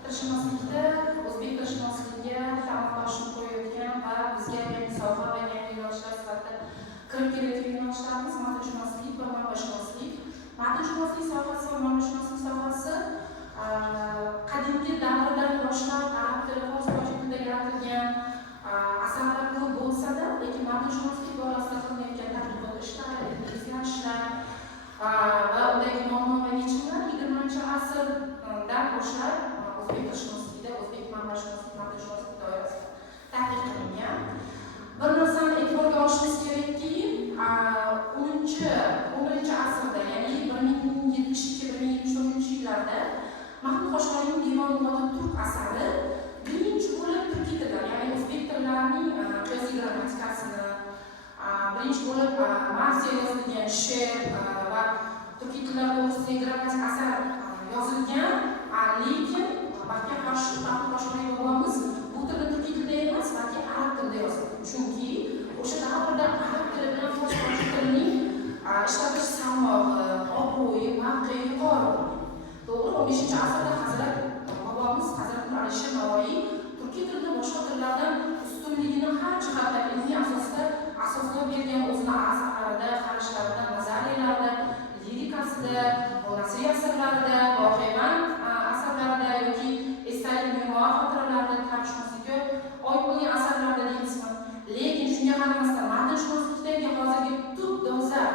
tilshunoslikda o'zbek tilshunosligiga ta'minlashni qo'yayotgan va bizga yangi soha va yangi yo'nalishlar sifatida kirib kelayotgan yo'nalishlarimiz matnshunoslik va manbashunoslik. Matnshunoslik sohasi va manbashunoslik sohasi qadimgi davrdan boshlab arab tili, fors, tojik tilida yaratilgan asarlar ko'p bo'lsa-da, lekin ma'noshunoslik borasida qilinayotgan tadqiqot ishlari, izlanishlar va undagi muammo va yechimlar 20-asrdan boshlab o'zbek tilshunosligida, o'zbek ma'noshunoslik doirasida tadqiq qilingan. Bir narsani e'tiborga olishimiz kerakki, 10-asrda, ya'ni 1072-1074 Mahmud Qoshg'oriyning Devon Lug'ati turk asari birinchi bo'lib turkiy tilda, ya'ni o'zbek tillarining qiyosiy grammatikasini, birinchi bo'lib Marsiya yozilgan she'r va turkiy tillar to'g'risidagi grammatik asar yozilgan, lekin vaqtga qarshi Mahmud Qoshg'oriy bobomiz bu tilni turkiy tilda emas, balki arab tilida yozgan. Chunki o'sha davrda arab tili bilan fors tilining ishlatish salmog'i, obro'yi, mavqei yuqori. To'g'ri, 15-asrda Hazrat bobomiz Hazrat Nur Alisher Navoiy turkiy tilni boshqa tillardan ustunligini har jihatdan ilmiy asosda asoslab bergan o'zini asarlarida, qarashlarida, nazariyalarida, lirikasida, nasriy asarlarida, voqevan asarlarida yoki esdalik memuar xotiralarida, tarixshunoslikka oid bo'lgan asarlarda deymizmi. Lekin shunga qaramasdan matnshunoslikdagi hozirgi tub dolzarb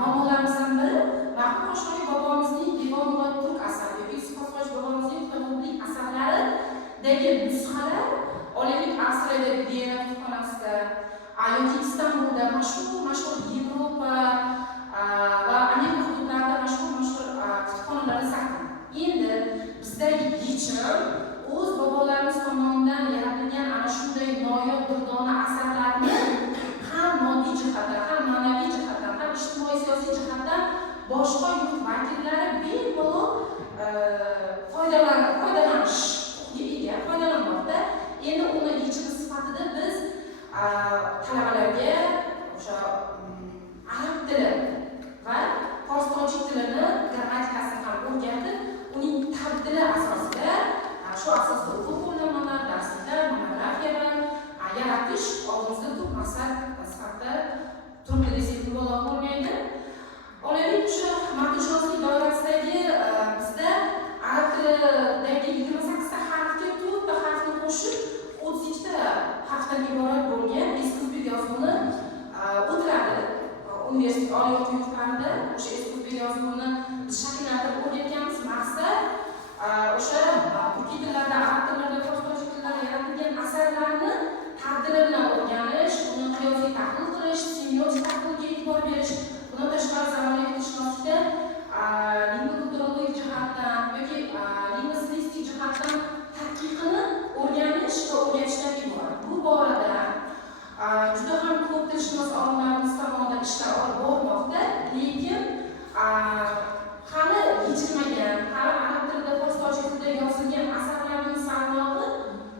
muammolarimizdan biri Mahmud Qoshg'oriy bobomizning Devon Lug'ati turk asari yoki Yusuf Asqoch bobomizning Qutbullik asarlaridagi nusxalar Olaylik Avstriyada Viyana kutubxonasida yoki Istanbulda mashhur Yevropa va Amerika hududlarida mashhur kutubxonalarda saqlangan. Endi bizdagi yechim o'z bobolarimiz tomonidan yaratilgan ana shunday noyob durdona asarlarni ham moddiy jihatdan, ham ma'naviy jihatdan, ham ijtimoiy siyosiy jihatdan boshqa yurt vakillari bemalol foydalanmoqda. Endi uni yechimi sifatida biz talabalarga o'sha arab tili va fors tojik tilini grammatikasini ham o'rgatib, uning tabdili asosida shu asosda o'quv qo'llanmalar, darsliklar, monografiyalar yaratish oldimizda turk maqsad sifatida turibdi desak mubolag'a bo'lmaydi. Olaylik o'sha matnshunoslik doirasidagi bizda arab tilidagi 28 ta harfga 4 ta harfni qo'shib 32 ta harfdan iborat bo'lgan eski o'zbek yozuvini o'tiradi. Universitet oliy o'quv yurtlarida o'sha eski o'zbek yozuvini biz shakllantirib o'rgatganmiz. Maqsad o'sha turkiy tillarda, arab tillarida, fors tojik tillarida yaratilgan asarlarni taqdiri bilan o'rganish, uni qiyosiy tahlil qilish, semiotik tahlilga e'tibor berish. Bundan tashqari zamonaviy tilshunoslikda lingvokulturologik jihatdan yoki lingvistik jihatdan tadqiqini o'rganish va o'rgatishdan iborat. Bu borada juda ham ko'p tilshunos olimlarimiz tomonidan ishlar olib borilmoqda, lekin hali yechilmagan, hali arab tilida, fors tojik tilida yozilgan asarlarning salmog'i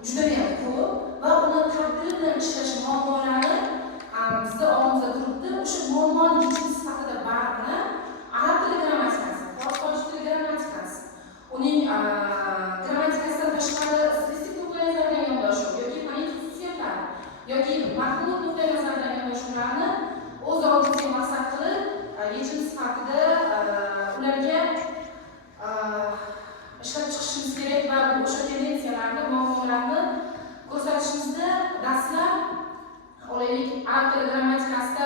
juda ham ko'p va uni tadbir bilan ishlash muammolari bizni oldimizda turibdi. O'sha muammoni yechimi sifatida baribir arab tili grammatikasi, fors tojik tili grammatikasi, uning grammatikasidan tashqari stilistik nuqtai nazardan yondashuv yoki fonetik xususiyatlar yoki mahmud nuqtai nazardan yondashuvlarni o'z oldimizga maqsad qilib yechim sifatida ularga ishlab chiqishimiz kerak va o'sha tendensiyalarni, muammolarni ko'rsatishimizda dastlab olaylik arab tili grammatikasida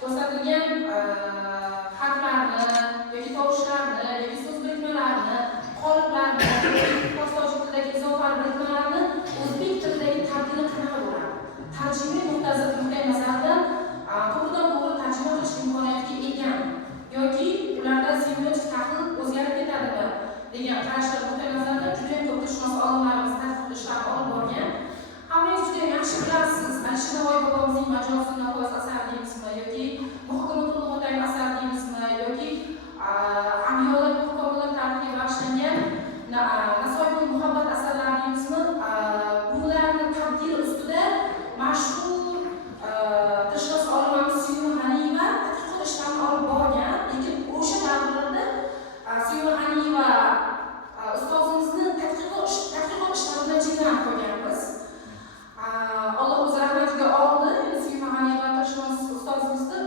ko'rsatilgan harflarni yoki tovushlarni yoki so'z birikmalarini, qoliplarni, fors tojik tilidagi izofa birikmalarni o'zbek tilidagi tabdili qanaqa bo'ladi? Tarjimai nuqtai nazardan to'g'ridan-to'g'ri tarjima qilish imkoniyatiga egami yoki ularda semiotik tahlil o'zgarib ketadimi degan qarashlar nuqtai nazardan juda ko'p tilshunos olimlarimiz tadqiq ishlari olib borgan. Hammangiz juda yaxshi bilasiz, Alisher Navoiy bobomizning Majozul Navoiy asari deymizmi yoki Muhkamatul Lug'at asari deymizmi yoki Amyolar muhkomalar tarixiga bag'ishlangan Nasoibul Muhabbat asarlari deymizmi, bularni tabdili ustida mashhur tilshunos olimamiz Suyun G'aniyeva tadqiqot ishlarini olib borgan, lekin o'sha davrlarda Suyun G'aniyeva ustozimizni tadqiqot ishlari bilan cheklanib qo'yganmiz. Alloh o'z rahmatiga oldi. Suyun G'aniyeva tilshunos ustozimizni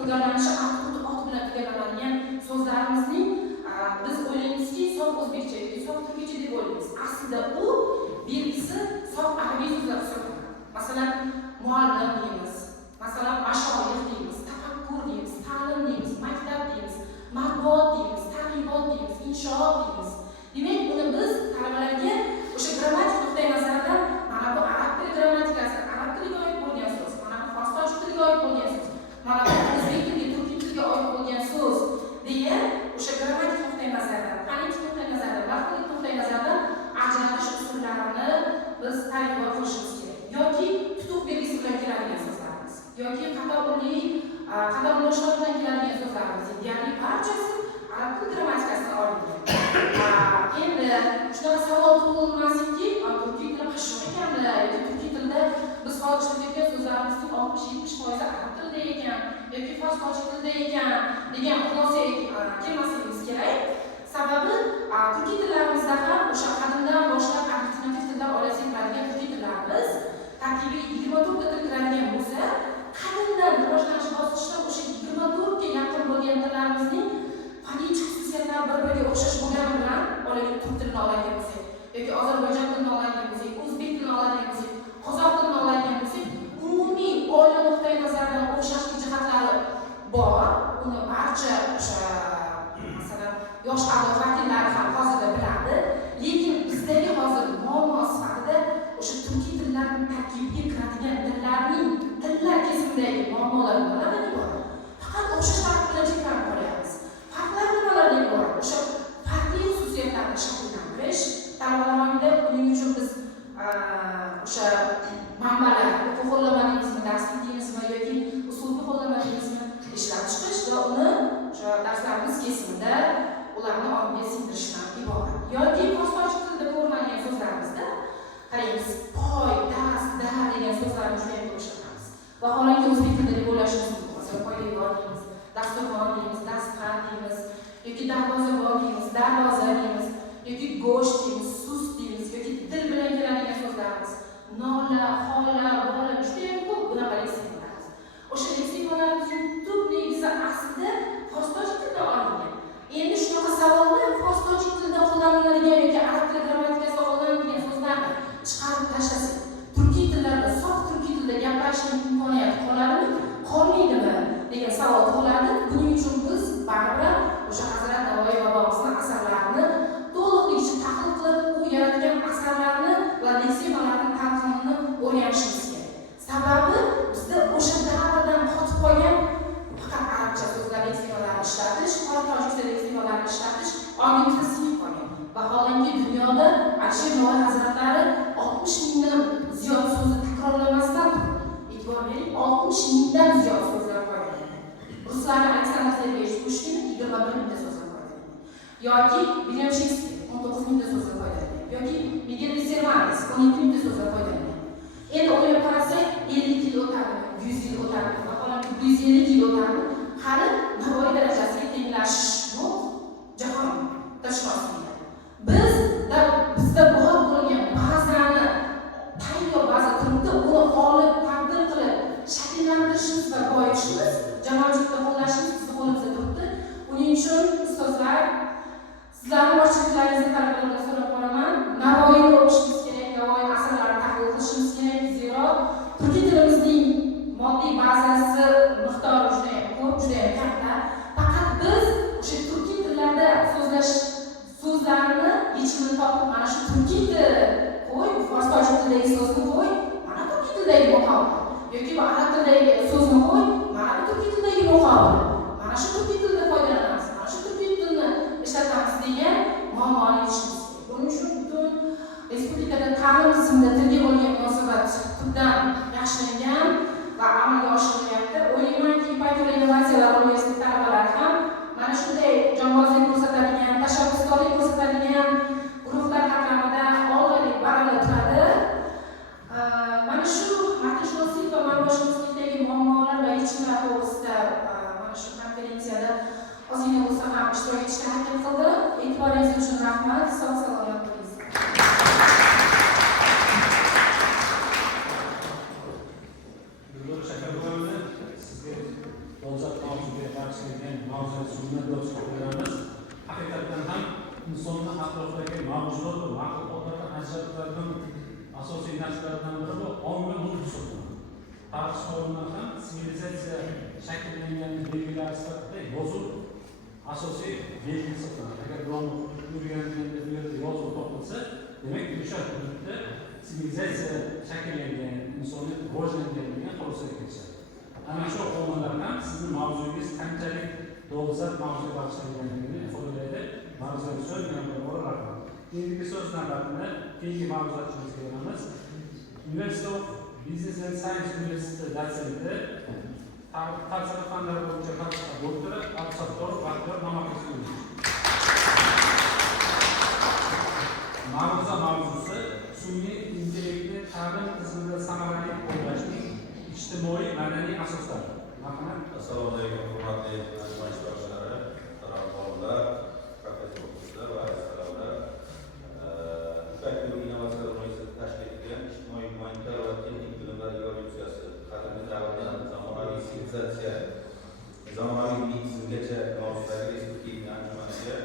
tugallanishi ot bilan tugallanadigan so'zlarimizning biz o'ylaymizki sof o'zbekcha yoki sof turkcha deb o'ylaymiz. Aslida u belgisi sof arabiy so'zlar hisoblanadi. Masalan, muallim deymiz, masalan, mashoyix deymiz, tafakkur deymiz, ta'lim deymiz, maktab deymiz, matbuot deymiz, targ'ibot deymiz, inshoot deymiz. Demak, uni biz talabalarga o'sha grammatik nuqtai nazaridan mana bu arab tili grammatikasi, arab tiliga oid bo'lgan so'z, mana bu fors tojik tiliga oid bo'lgan so'z, mana bu o'zbek tiliga, turkiy tiliga oid bo'lgan so'z deya o'sha grammatik nuqtai nazaridan, fonetik nuqtai nazaridan, lafzlik nuqtai nazaridan ajratish usullarini biz targ'ibot qilishimiz kerak. Yoki tutuq belgisi bilan keladigan so'zlarimiz, yoki qatorlashlar bilan keladigan so'zlarimiz, ya'ni barchasi arab tili grammatikasidan olingan. Endi shunaqa savol tug'ilmasinki, turkiy tili qashshoq ekanmi yoki turkiy tilda biz hozir ishlatayotgan so'zlarimizning 60-70% arab tilida ekan yoki fors tojik tilida ekan degan xulosaga kelmasligimiz kerak. Sababi turkiy tillarimizda ham o'sha qadimdan boshlab alternativ tillar orasiga kiradigan turkiy tillarimiz tarkibiga 24 ta til kiradigan bo'lsa, qadimdan rivojlanish bosqichida o'sha 24 ga yaqin bo'lgan tillarimizning fonetik xususiyatlari bir-biriga o'xshash bo'lgani bilan, olaylik turk tilini oladigan bo'lsak, yoki ozarbayjon tilini oladigan bo'lsak, o'zbek tilini oladigan bo'lsak, qozoq tilini oladigan bo'lsak, umumiy oila nuqtai nazaridan o'xshashlik jihatlari bor. Uni barcha o'sha masalan yosh avlod vakillari ham hozirda biladi. Lekin bizdagi hozir muammo sifatida o'sha turkiy tillarning tarkibiga kiradigan tillar kesimidagi muammolar nimalardan iborat? Faqat o'xshash tarkib bilan cheklanib qolyapmiz. Farqlar nimalardan iborat? O'sha farqli xususiyatlarni shakllantirish talabalarga buning uchun biz o'sha manbalar, o'quv qo'llanma deymizmi, darslik deymizmi yoki usulni qo'llanma deymizmi ishlab chiqish va uni o'sha darslarimiz kesimida ularni ongiga singdirishdan iborat. Yoki fors tojik tilida ko'rinadigan so'zlarimizda qaraymiz, poy, dars, da degan so'zlarni juda ham ko'p ishlatamiz. Vaholanki o'zbek tilida deb o'ylashimiz mumkin. Masalan, poydevor deymiz, dasturxon deymiz, dastxat deymiz, yoki darvozabon deymiz, darvoza deymiz, yoki go'sht deymiz, sus deymiz, yoki dil bilan keladigan so'zlarimiz, nola, xola, bola, juda ham ko'p bunaqa leksikonlarimiz. O'sha leksikalarimizning tub negisi aslida fors tojik tilida olingan. Endi shunaqa savolni fors tojik tilida qo'llaniladigan yoki arab tili grammatikasida qo'llaniladigan so'zlarni chiqarib tashlasak, turkiy tillarda, sof turkiy tilida gapirishning imkoniyati qoladimi, qolmaydimi degan savol tug'iladi. Buning uchun biz baribir o'sha Hazrat Navoiy bobomizning asarlarini to'liqligicha tahlil qilib, u yaratgan asarlarni va leksikolarning talqinini o'rganishimiz kerak. Sababi bizda o'sha davrdan qotib qolgan faqat arabcha so'zlar leksikolarni ishlatish, fors tojikcha leksikolarni ishlatish ongimizda singib qolgan. Vaholanki dunyoda Alisher Navoiy hazratlari 60 mingdan ziyod so'zni takrorlamasdan e'tibor bering, 60 mingdan ziyod so'zlar qo'ygan. Ruslar Aleksandr Sergeyevich Pushkin 21 mingta so'zlar qo'ygan. Yoki William Shakespeare 19 mingta so'zlar qo'ygan. Yoki Miguel de Cervantes 12 mingta so'zlar qo'ygan. Endi o'ylab qarasak, 50 yil o'tadi, 100 yil o'tadi, vaholanki 150 yil o'tadi. Hali Navoiy darajasiga tenglashish yo'q jahon tashrifida. Bizda bor bo'lgan bazani, tayyor baza turibdi, uni olib taqdim qilib shakllantirishimiz va boyitishimiz, jamoatchilikda qo'llashimiz bizning qo'limizda turibdi. Uning uchun ustozlar, sizlarning boshchilaringizni talabalarga so'rab qo'yaman. Navoiyni o'qishimiz kerak, Navoiy asarlarini tahlil qilishimiz kerak, zero turkiy tilimizning moddiy bazasi miqdori juda ham ko'p, juda ham katta. Faqat biz o'sha turkiy tillarda so'zlash so'zlarni yechimini topib, mana shu turkiy til qo'y, fors tojik tilidagi so'zni qo'y, mana turkiy tildagi muqobil. Yoki bu arab tilidagi so'zni qo'y, mana bu turkiy tildagi muqobil. Mana shu turkiy tilda foydalanamiz, mana shu turkiy tilni ishlatamiz degan muammoni yechishimiz kerak. Buning uchun butun respublikada ta'lim tizimida tilga bo'lgan munosabat tubdan yaxshilangan va amalga oshirilyapti. O'ylaymanki, Paytula innovatsiyalar universiteti talabalari ham mana shunday jonbozlik ko'rsatadigan, tashabbuskorlik ko'rsatadigan guruhlar qatamida oldinlik baralla turadi. Mana shu matnshunoslik va ma'lumotshnoslikdagi muammolar va yechimlar to'g'risida mana shu konferensiyada ozgina bo'lsa ham ishtirok etishga harakat qildi. E'tiboringiz uchun rahmat. Sog' salomat bo'ling. Sizga dolzarb deb hisoblaymiz. Haqiqatan ham insonni atrofidagi mavjudot va maxluqotlarni ajratadigan asosiy narsalardan biri bu omma mulk hisoblanadi. Tarix to'g'ridan ham sivilizatsiya shakllanganini belgilari sifatida yozuv asosiy belgi hisoblanadi. Agar birovni yurganda bu yerda yozuv topilsa, demak o'sha hududda sivilizatsiya shakllangan, insoniyat rivojlangan degan xulosaga kelishadi. Ana shu omillar ham sizni mavzungiz qanchalik dolzarb mavzuga bag'ishlanganligini ifodalaydi. Mavzuga so'z bilan bor rahmat. Endigi so'z navbatini keyingi mavzuatchimizga beramiz. University of Business and Science University dotsenti, falsafa fanlari bo'yicha falsafa doktori Absattor Baxtiyor Mamatov. Mavzusi sun'iy intellektni ta'lim tizimida samarali qo'llashning ijtimoiy madaniy asoslari. Assalomu alaykum, hurmatli majlis ishtirokchilari, tarafdorlar, professor o'qituvchilar va astronomlar. Ipak Innovatsiyalar universiteti tashkil etgan ijtimoiy gumanitar va texnik bilimlar evolyutsiyasi qadimgi davrdan zamonaviy sivilizatsiya, zamonaviy meditsingacha mavzusidagi respublika anjumaniga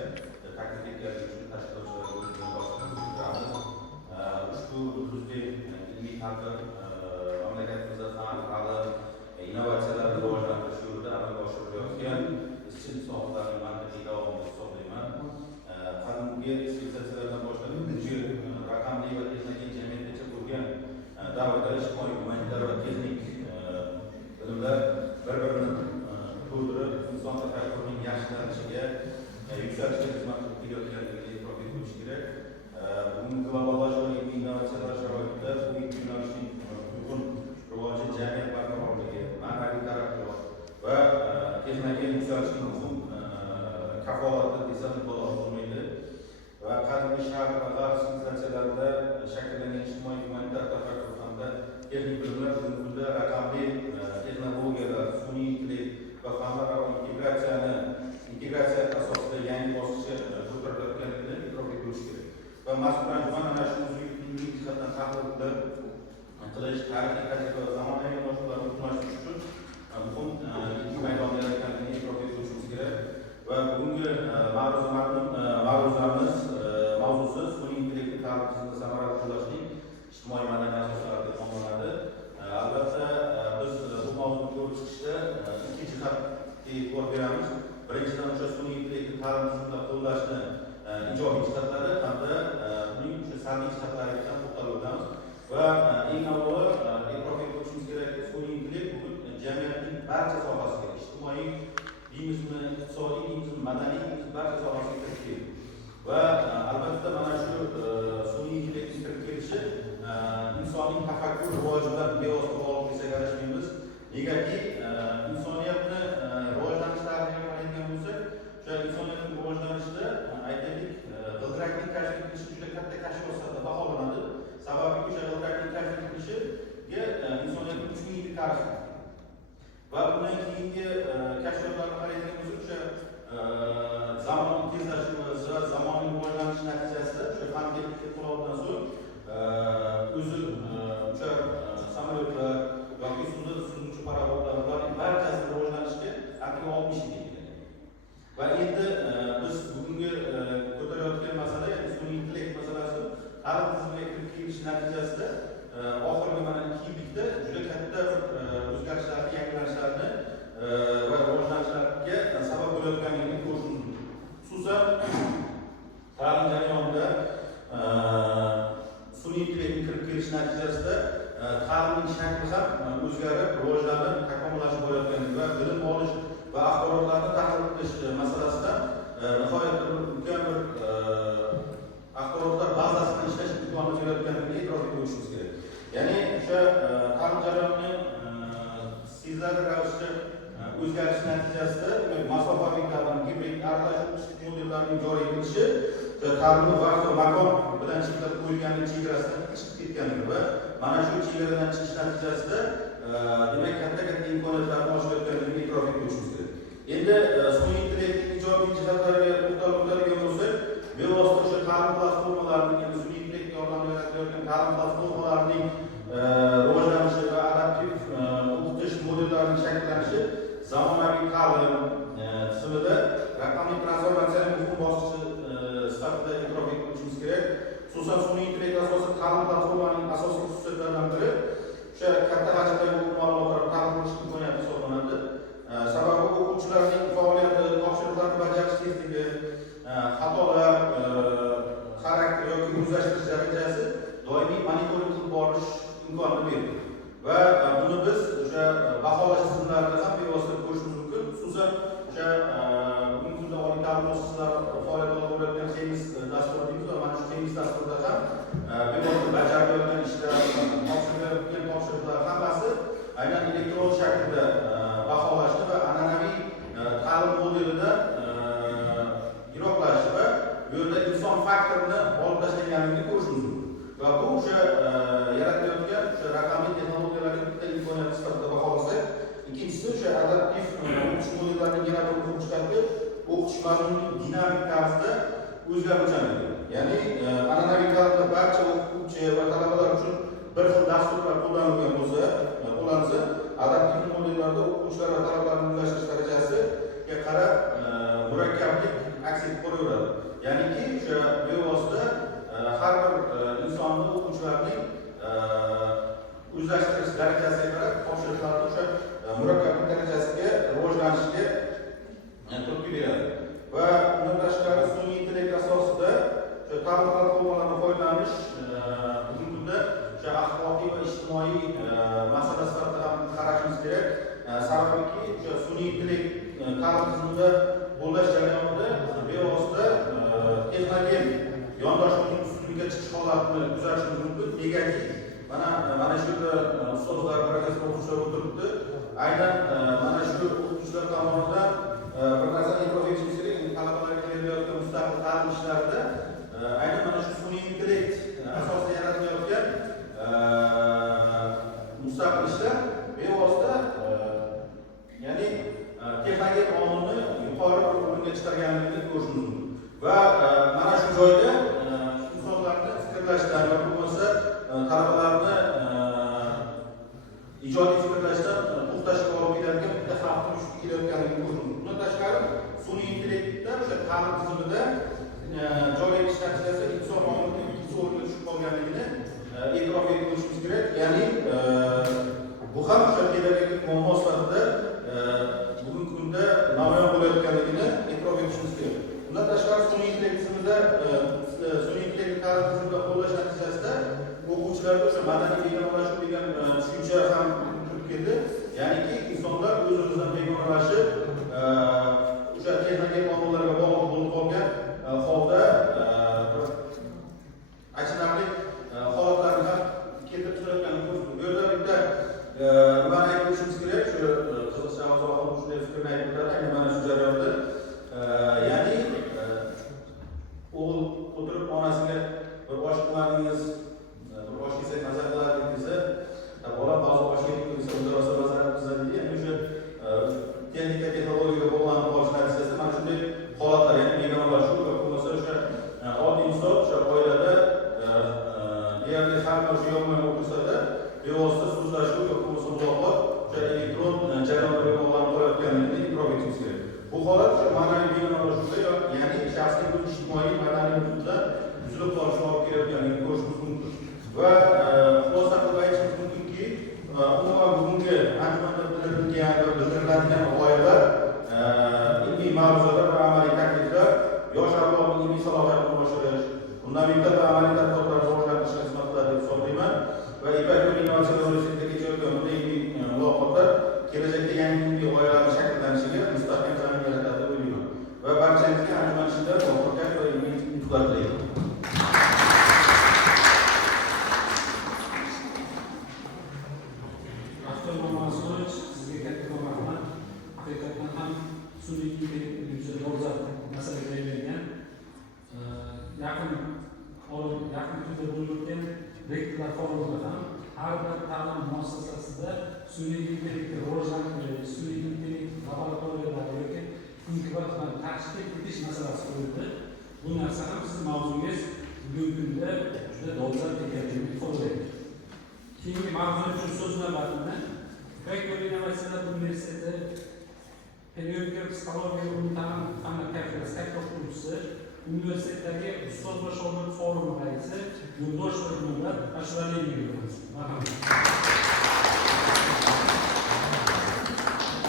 taklif etganligi uchun tashkilotchilarga boshqaramiz. Ushbu nufuzli ilmiy tadbir mamlakatimizda fan, ta'lim, innovatsiyalarni rivojlantirish yo'lida amalga oshirilayotgan izchil sohalarning mantiqiy davomini hisoblayman. Qadimgi sivilizatsiyalardan boshlab bugungi raqamli va texnologik jamiyatgacha bo'lgan davrda ijtimoiy, gumanitar va texnik bilimlar bir-birini to'ldirib, inson tafakkurining yaxshilanishiga, yuksalishiga xizmat qilib kelayotganligiga e'tirof etilish kerak. Bugungi globallashuv va ilmiy innovatsiyalar sharoitida bu ikki yo'nalishning uyg'un rivoji jamiyat barqarorligi, ma'naviy taraqqiyot va texnologik yuksalishning muhim kafolati desam mubolag'a bo'lmaydi. Va qadimgi sharq va g'arb sivilizatsiyalarida shakllangan ijtimoiy gumanitar tafakkur hamda texnik bilimlar bugungi kunda raqamli texnologiyalar, sun'iy intellekt va fanlararo integratsiya asosida yangi bosqichga ko'tarilayotganligini e'tirof etilishi kerak. Va mazkur anjuman ana shu ilmiy jihatdan tahlil qilish, tarixiy tajriba va zamonaviy mavzularni o'rnatishish uchun muhim ilmiy maydon yaratganligini e'tirof etishimiz kerak. Va bugungi mavzularimiz mavzusi sun'iy intellektni ta'lim tizimida samarali qo'llashning ijtimoiy madaniy asoslari deb nomlanadi. Albatta biz bu mavzuni ko'rib chiqishda ikki jihatga e'tibor beramiz. Birinchidan o'sha sun'iy intellektni ta'lim tizimida qo'llashni ijobiy jihatlari hamda uning o'sha salbiy jihatlariga ham to'xtalib o'tamiz. Va eng avvalo e'tirof etishimiz kerak, sun'iy intellekt bugun jamiyatning barcha sohasiga, ijtimoiy deymizmi, iqtisodiy deymizmi, madaniy deymizmi, barcha sohasiga kirib keldi. Va albatta mana shu sun'iy intellektning kirib kelishi insoniy tafakkur rivoji bilan bevosita bog'liq desak adashmaymiz. Negaki insoniyatni rivojlanish tarixiga qaraydigan bo'lsak, o'sha insoniyatning rivojlanishida aytaylik, g'ildirakning kashf etilishi juda katta kashfiyot sifatida baholanadi. Sababi o'sha g'ildirakning kashf etilishiga insoniyatning 3000 yillik tarixi. Va bundan keyingi kashfiyotlarni qaraydigan bo'lsak, o'sha zamon tezlashuvi va zamonaviy rivojlanish natijasida o'sha fan texnik inqilobdan so'ng o'zi o'sha samolyotlar yoki suvda suzuvchi parovodlar ularning barchasi rivojlanishga aqlli 60 yilga kelgan. Va endi biz bugungi ko'tarayotgan masala, ya'ni sun'iy intellekt masalasi ta'lim tizimiga kirib kelish natijasida oxirgi mana 2 yillikda juda katta o'zgarishlarni, yangilanishlarni va rivojlanishlarga sabab bo'layotganligini ko'rishimiz mumkin. Xususan ta'lim jarayonida sun'iy intellektning kirib kelish natijasida ta'limning shakli ham o'zgarib, rivojlanib, takomillashib borayotganligi va bilim olish va axborotlarni tahlil qilish masalasidan nihoyatda ulkan bir axborotlar bazasini ishlash imkoniyati yaratganligiga e'tirof etishimiz kerak. Ya'ni o'sha ta'lim jarayonini sezilarli ravishda o'zgarish natijasida masofaviy ta'lim, gibrid aralashuvchi modellarining joriy etilishi ta'limni vaqt va makon bilan cheklab qo'yilganligi chegarasidan chiqib ketganligi va mana shu chegaradan chiqish natijasida demak katta imkoniyatlarni oshirayotganligiga e'tirof etishimiz kerak. Endi sun'iy intellektning ijobiy jihatlariga to'xtalib o'tadigan bo'lsak, bevosita o'sha ta'lim platformalarining, ya'ni sun'iy intellekt yordamida yaratilayotgan ta'lim platformalarining rivojlanishi va adaptiv o'qitish modellarining shakllanishi zamonaviy ta'lim tizimida raqamli transformatsiyaning muhim bosqichi sifatida e'tirof etishimiz kerak. Xususan sun'iy intellekt asosli ta'lim platformasining asosiy xususiyatlaridan biri o'sha katta hajmdagi ma'lumotlar ta'lim qilish imkoniyati hisoblanadi. Sababi o'quvchilarning faoliyati, topshiriqlarni bajarish tezligi, xatolar, xarakter yoki o'zlashtirish darajasi doimiy monitoring qilib borish imkonini berdi. Va buni biz o'sha baholash tizimlarida ham bevosita ko'rishimiz mumkin. Xususan o'sha bugungi kunda oliy ta'lim muassasalari faoliyat olib borayotgan Temis dasturi deymiz va mana shu Temis dasturida ham bevosita bajarilayotgan ishlar, topshirilayotgan topshiriqlar hammasi aynan elektron shaklda baholashni va an'anaviy ta'lim modelida yiroqlash va bu yerda inson faktorini olib tashlaganligini ko'rishimiz mumkin. Va bu o'sha yaratilayotgan o'sha raqamli texnologiyalarning bitta imkoniyati sifatida baholasak, ikkinchisi o'sha adaptiv o'qish modellarining yana bir muhim jihati o'qish mazmunining dinamik tarzda o'zgaruvchanligi. Ya'ni an'anaviy ta'limda barcha o'quvchi va talabalar uchun bir xil dasturlar qo'llanilgan qo'llansa, adaptiv modellarda o'quvchilar va talabalarning o'zlashtirish darajasiga qarab murakkablik aks etib boraveradi. Ya'niki o'sha bevosita har bir insonni o'quvchilarning o'zlashtirish darajasiga qarab topshiriqlarni o'sha murakkablik darajasiga rivojlanishiga turtki beradi. Va undan tashqari sun'iy intellekt asosida o'sha ta'lim platformalaridan foydalanish bugungi kunda o'sha axloqiy va ijtimoiy masala sifatida ham qarashimiz kerak. Sababki o'sha sun'iy intellekt ta'lim tizimida qo'llash jarayonida bevosita texnogen yondashuvning ustunligiga chiqish holatini kuzatishimiz mumkin. Negaki mana shu yerda ustozlar, professor o'quvchilar o'tiribdi. Aynan mana shu o'quvchilar tomonidan bir narsani e'tirof etishimiz kerak. Talabalarga berilayotgan mustaqil ta'lim ishlarida aynan mana shu sun'iy intellekt asosida yaratilayotgan mustaqil ishlar bevosita ya'ni texnogen omilni yuqori o'ringa chiqarganligini ko'rishimiz mumkin. Va mana shu joyda insonlarni fikrlashdan yoki bo'lmasa talabalarni ijodiy fikrlashdan to'xtashga olib keladigan bitta xavfni vujudga kelayotganligini ko'rishimiz mumkin. Bundan tashqari sun'iy intellektda o'sha ta'lim tizimida joylanish natijasida inson omilining ikkinchi o'ringa tushib qolganligini e'tirof etishimiz kerak. Ya'ni bu ham o'sha pedagogik muammo sifatida bugungi kunda namoyon bo'layotganligini e'tirof etishimiz kerak. Bundan tashqari sun'iy intellekt tizimida sun'iy intellekt ta'lim tizimida qo'llash natijasida o'quvchilarda o'sha madaniy begonalashuv degan tushuncha ham kirib keldi. Ya'niki insonlar o'z-o'zidan begonalashib o'sha texnogen omillarga bog'liq bo'lib qolgan holda achinarli holatlarni ham keltirib chiqarayotganini ko'rdik. Bu yerda bitta nimani aytib o'tishimiz kerak, shu qiziqchi a'zolar shunday fikrni aytdilar, aynan mana shu jarayonda ya'ni o'g'il o'tirib onasiga bir osh qilmadingiz, bir osh yesak mazza qilardik desa, bola ba'zi osh yedik desa unda rosa mazza qiladi. Ya'ni o'sha texnika texnologiyaga bog'lanib qolish natijasida mana shunday holatlar, ya'ni begonalashuv va bo'lmasa o'sha oddiy inson o'sha oilada deyarli har bir shu yomon o'tirsa-da bevosita so'zlashuv yoki bo'lmasa muloqot o'sha elektron jarayonlarga bog'lanib qolayotganligini e'tirof etishimiz kerak. Bu holat o'sha ma'naviy begonalashuvda ya'ni shaxsning o'z ijtimoiy madaniy muhitidan uzilib qolishiga olib kelayotganligini ko'rishimiz mumkin. Va xulosa qilib aytishimiz mumkinki, umuman bugungi anjumanda bildiriladigan g'oyalar, ilmiy ma'ruzalar va amaliy takliflar yosh avlodning ilmiy salohiyatini oshirish, fundamental va amaliy tadqiqotlarni rivojlantirishga xizmat qiladi deb hisoblayman. Va Ipak yo'li innovatsion universitetida kechayotgan bunday ilmiy muloqotlar kelajakda yangi ilmiy g'oyalarning shakllanishiga mustahkam zamin yaratadi deb o'ylayman. Va barchangizga anjuman ishida muvaffaqiyat va ilmiy yutuqlar tilayman. Sizga katta rahmat. Haqiqatan ham sun'iy intellekt psixologiya fanlar kafedrasi o'qituvchisi, universitetdagi ustoz va shogird forumi raisi Yo'ldosh Nurmurat Ashvaliyevich. Marhamat.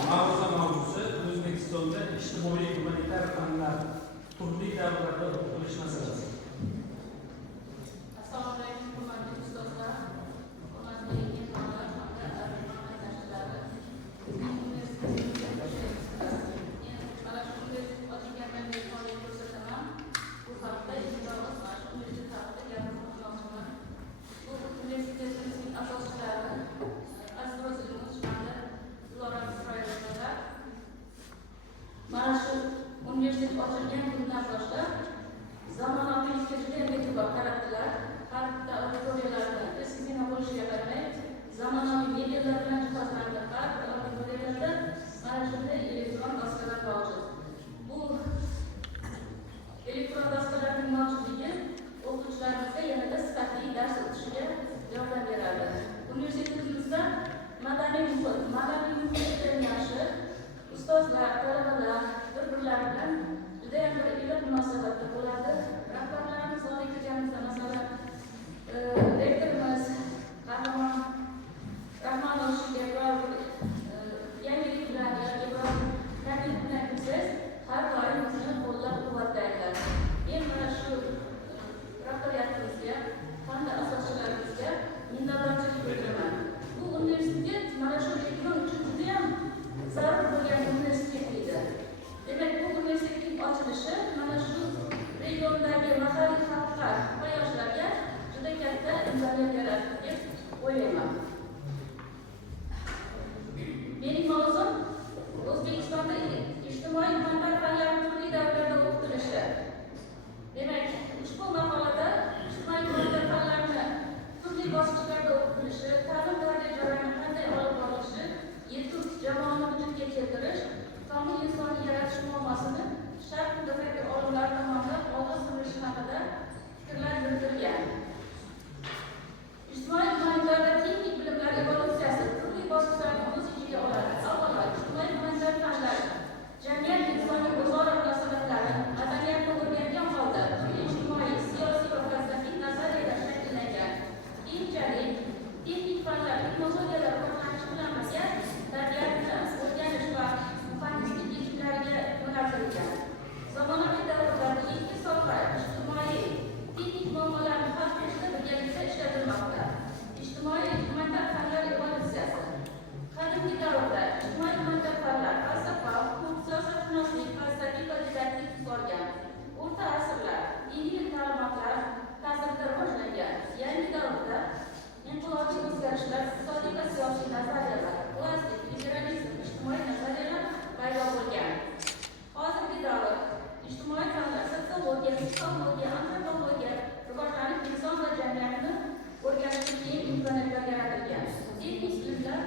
Mavzu mavzusi O'zbekistonda ijtimoiy gumanitar fanlar turli davrlarda o'qitilish masalasi. Assalomu alaykum, hurmatli ustozlar, hurmatli mehmonlar hamda qatnashchilari. Bizning universitetimizga mana shu universitet ochilgandan beri faoliyat ko'rsataman. Bu haqda iltimos mana shu universitet haqida gapirmoqchiman. Bu universitetimizning asoschilari aziz vazirimiz hamda Dilora Isroilovlar. Mana shu universitet ochilgan kundan boshlab zamonaviylikka juda ham e'tibor qaratdilar. Har bitta auditoriyalarda eskizgina bo'lishiga qaramay, zamonaviy medialar bilan jihozlandi. Har bir auditoriyalarda mana shunday elektron doskalar mavjud. Bu elektron doskalarning mavjudligi o'quvchilarimizga yanada sifatli dars o'tishiga yordam beradi. Universitetimizda madaniy muhit yaxshi, ustozlar, talabalar bir-birlari bilan juda ham bir iliq munosabatda bo'ladi. Rahbarlarimiz oliy kirganimizda masalan rektorimiz Rahmonov biror yangilik bilan yoki biror taklif bilan kelsangiz, har doim bizni qo'llab-quvvatlaydilar. Men mana shu rahbariyatimizga, hamda asoschalarimizga minnatdorchilik bildiraman. Bu universitet mana shu region uchun juda ham zarur bo'lgan universitet edi. Demak, bu universitetning ochilishi mana shu regiondagi mahalliy xalqlar va yoshlarga juda katta imkoniyat yaratdi deb o'ylayman. Mening mavzum O'zbekistonda ijtimoiy gumanitar fanlarning turli davrlarda o'qitilishi. Demak, ushbu maqolada ijtimoiy gumanitar fanlarni turli bosqichlarda o'qitilishi, ta'lim-tarbiya jarayoni qanday olib borilishi, yetuk jamoani vujudga keltirish, komil insonni yaratish muammosini sharq mutafakkir olimlar tomonidan olg'a surilishi haqida fikrlar yuritilgan. Ijtimoiy gumanitarda texnik bilimlar evolyutsiyasi turli bosqichlarni o'z ichiga oladi. Avvalo, ijtimoiy gumanitar fanlar jamiyat insoniy o'zaro munosabatlari, madaniyatni o'rgangan holda ijtimoiy, siyosiy va falsafiy nazariyalar shakllangan. Keyinchalik texnik fanlar texnologiyalar rivojlanishi bilan birga tabiatni o'rganish va muhandislik yechimlariga yo'naltirilgan. Zamonaviy davrlarda ikki soha ijtimoiy texnik muammolarni hal qilishda birgalikda ishlatilmoqda. Ijtimoiy gumanitar fanlar evolyutsiyasi. Qadimgi davrda ijtimoiy gumanitar fanlar falsafa, huquq, siyosatshunoslik, falsafiy va didaktik tus olgan. O'rta asrlar diniy ta'limotlar ta'sirida rivojlangan. Yangi davrda inqilobiy o'zgarishlar, iqtisodiy va siyosiy nazariyalar, klassik liberalizm, ijtimoiy nazariyalar paydo bo'lgan. Hozirgi davr ijtimoiy fanlar, sotsiologiya, psixologiya, antropologiya rivojlanib, inson va jamiyatni o'rganishga keng imkoniyatlar yaratilgan. Texnik bilimlar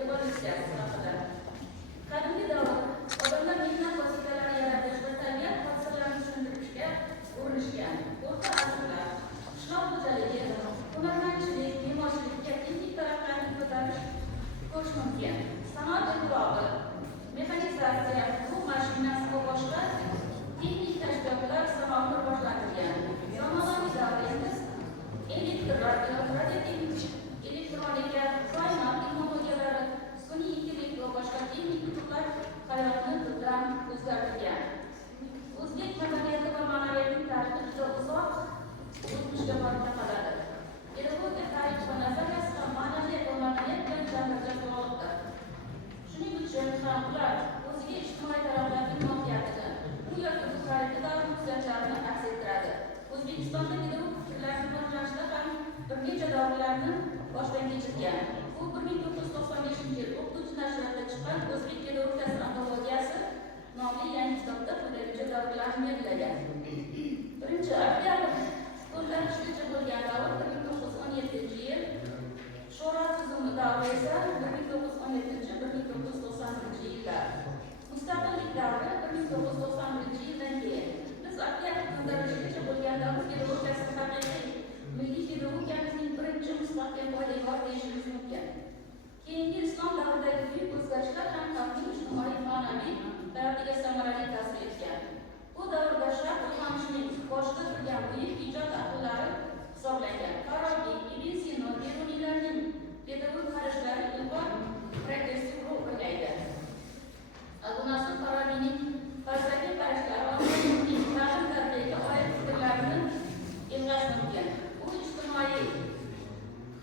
evolyutsiyasi haqida. Qadimgi davr odamlar mehnat vositalarini yaratish va tabiat hodislarini tushuntirishga urinishgan. O'rta asrlar qishloq xo'jaligi, hunarmandchilik, me'morchilikka texnik taraflarni ko'tarish ko'rish mumkin. Sanoat inqilobi, mexanizatsiya, bu mashinasi va boshqa texnik tashkilotlar sanoatni rivojlantirgan. Zamonaviy davrda elektronika, sayyoh texnologiyalari, sun'iy intellekt va boshqa texnik yutuqlar hayotni tubdan o'zgartirgan. O'zbek madaniyati va ma'naviyatining tarixi juda uzoq o'tmishga borib taqaladi. Pedagogiya tarix va nazariyasi ham ma'naviyat va madaniyat bilan janrga bog'liqdir. Shuning uchun ham ular o'ziga ijtimoiy taraflarning mohiyatini, bu yoki bu tarixi davr xususiyatlarini aks ettiradi. O'zbekistonda pedagog fikrlarni rivojlanishda ham bir necha davrlarni boshdan kechirgan. Bu 1995-yil o'qituvchi nashrida chiqqan O'zbek pedagogikasi antologiyasi nomli yangi kitobda quyidagicha davrlarni belgilagan. Birinchi oktyabr qo'ldan ishgacha bo'lgan davr 1917-yil, sho'ro tuzumi davri esa 1917-1991-yillar. Mustaqillik davri 1991-yildan keyin. Biz oktyabr qo'ldan ishgacha bo'lgan davr pedagogikasi haqiqiy milliy pedagogiyamizning birinchi mustaqil poydevor deyishimiz mumkin. Keyingi islom davridagi buyuk o'zgarishlar ham xalqning ijtimoiy ma'naviy hayotiga boshqa turgan buyuk ijod aqllari hisoblangan. Farabiy, Ibn Sino, Beruniylarning pedagog qarashlari ilg'or progressiv rol o'ynaydi. Abu Nasr Farabiyning falsafiy qarashlari odamning ta'lim tarbiyaga oid fikrlarini emlash mumkin. U ijtimoiy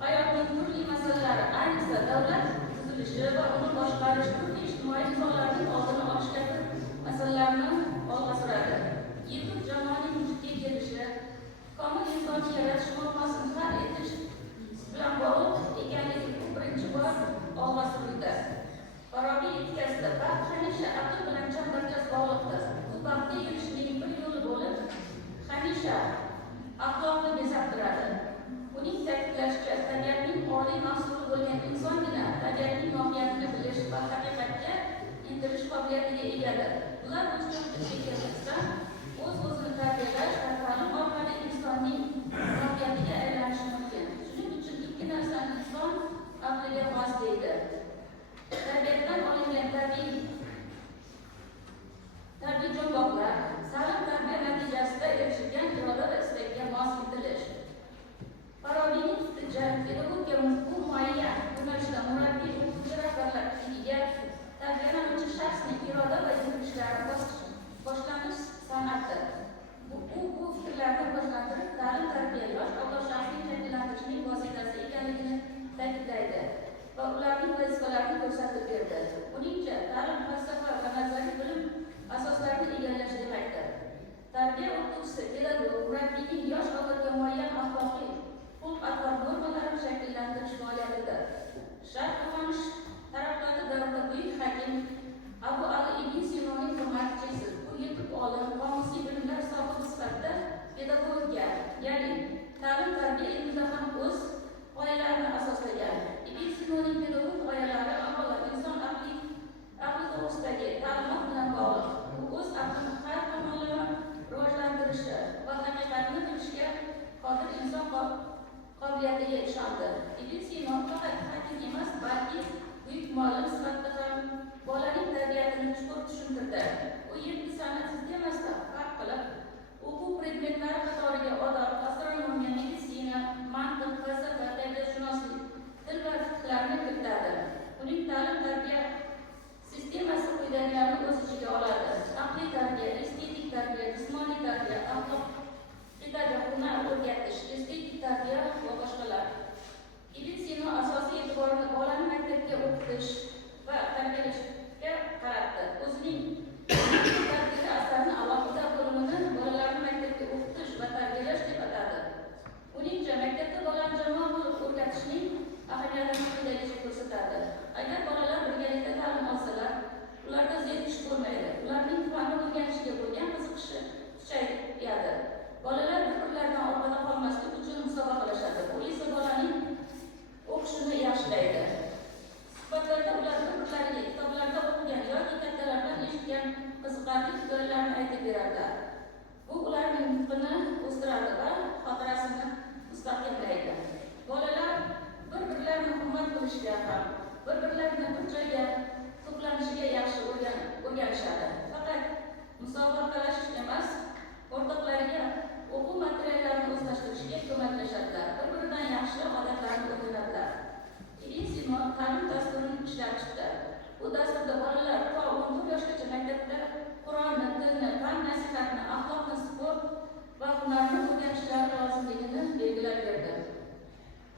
hayotning turli masalalari, ayniqsa davlat tuzilishi va uni boshqarish, turli ijtimoiy nizolarning oldini olish kabi masalalarni olg'a suradi. Yetuk jamoaning vujudga kelishi, komil insonni yaratish muammosini hal etish bilan bog'liq ekanligi bu birinchi bor olg'a surildi. Farabiy etikasida baxt hamisha aql bilan chambarchas bog'liqdir. Bu baxtga erishishning bir yo'li bo'lib, hamisha axloqni bezab turadi. Uning ta'kidlashicha, tabiatning oliy mahsuli bo'lgan insongina tabiatning mohiyatini bilish va haqiqatga intilish qobiliyatiga egadir. Ular o'zgarishga kelishsa, o'z-o'zini tarbiyalash va ta'lim orqali insonning mohiyatiga aylanishi mumkin. Shuning uchun ikki narsani inson aqliga xos deydi. Tabiatdan olingan tabiiy jumboqlar, sa'lim tarbiya natijasida erishilgan iroda va istakka mos intilish. Farabiyning fikricha, pedagogika bu muayyan yo'nalishda murabbiy, o'qituvchi rahbarligiga tarbiyalanuvchi shaxsning iroda va intilishlari boshlanish san'atidir. Bu fikrlarni rivojlantirib, ta'lim-tarbiya yosh avlod shaxsini shakllantirishning vositasi ekanligini ta'kidlaydi va ularning vazifalarini ko'rsatib berdi. Uningcha, ta'lim falsafa va nazariy bilim asoslarini egallash demakdir. Tarbiya o'qituvchisi, pedagog, murabbiyning yosh avlodga muayyan axloqiy xulq-atvar normalarini shakllantirish faoliyatidir. Sharq uyg'onish taraqqiyoti davrida buyuk hakim Abu Ali ibn Sinoning hurmatchisi, bu yetuk olim, qomusiy bilimlar sohibi sifatida pedagogika, ya'ni ta'lim-tarbiya ilmida ham o'z g'oyalarini asoslagan. Ibn Sinoning pedagog g'oyalari avvalo inson aqli to'g'risidagi ta'limot bilan bog'liq. U o'z aqlini har tomonlama rivojlantirishi va haqiqatni bilishga qodir inson qobiliyatiga ishondi. Ibn Sino faqat hakim emas, balki buyuk muallim sifatida ham bolaning tabiatini chuqur tushuntirdi. U 7 san'at sistemasida farq qilib, o'quv predmetlari qatoriga odob, astronomiya, meditsina, mantiq, falsafa, tabiatshunoslik, til va fiqhlarni kiritadi. Uning ta'lim-tarbiya sistemasi quyidagilarni o'z ichiga oladi: aqliy tarbiya, estetik tarbiya, jismoniy tarbiya, axloqiy tarbiya, hunar o'rgatish, estetik tarbiya va boshqalar. Ibn Sino asosiy e'tiborini bolani maktabga o'qitish va tarbiyalashga qaratdi. O'zining tarbiya asarini alohida bo'limini bolalarni maktabga o'qitish va tarbiyalash deb atadi. Uningcha, maktabda bolani jamoa bo'lib o'rgatishning ahamiyatini quyidagicha ko'rsatadi. Agar bolalar birgalikda ta'lim olsalar, ularda zerikish bo'lmaydi. Ularning fanni o'rganishiga bo'lgan qiziqishi kuchayadi. Bolalar bir-birlaridan orqada qolmaslik uchun musobaqalashadi. Bu esa bolaning o'qishini yaxshilaydi. Suhbatlarda ular bir-birlariga kitoblarda o'qigan yoki kattalardan eshitgan qiziqarli hikoyalarni aytib beradilar. Bu ularning nutqini o'stiradi va xotirasini mustahkamlaydi. Bolalar bir-birlarini hurmat qilishga ham, bir-birlarini bir joyga to'planishiga yaxshi o'rganishadi. Faqat musobaqalashish emas, o'rtoqlariga o'quv materiallarini o'zlashtirishga ko'maklashadilar. Bir-biridan yaxshi odatlarni o'rganadilar. Ibn Sino ta'lim dasturini ishlab chiqdi. Bu dasturda bolalar to 14 yoshgacha maktabda Qur'onni, tilni, fan nasihatni, axloqni, sport va hunarni o'rganishlari lozimligini belgilab berdi.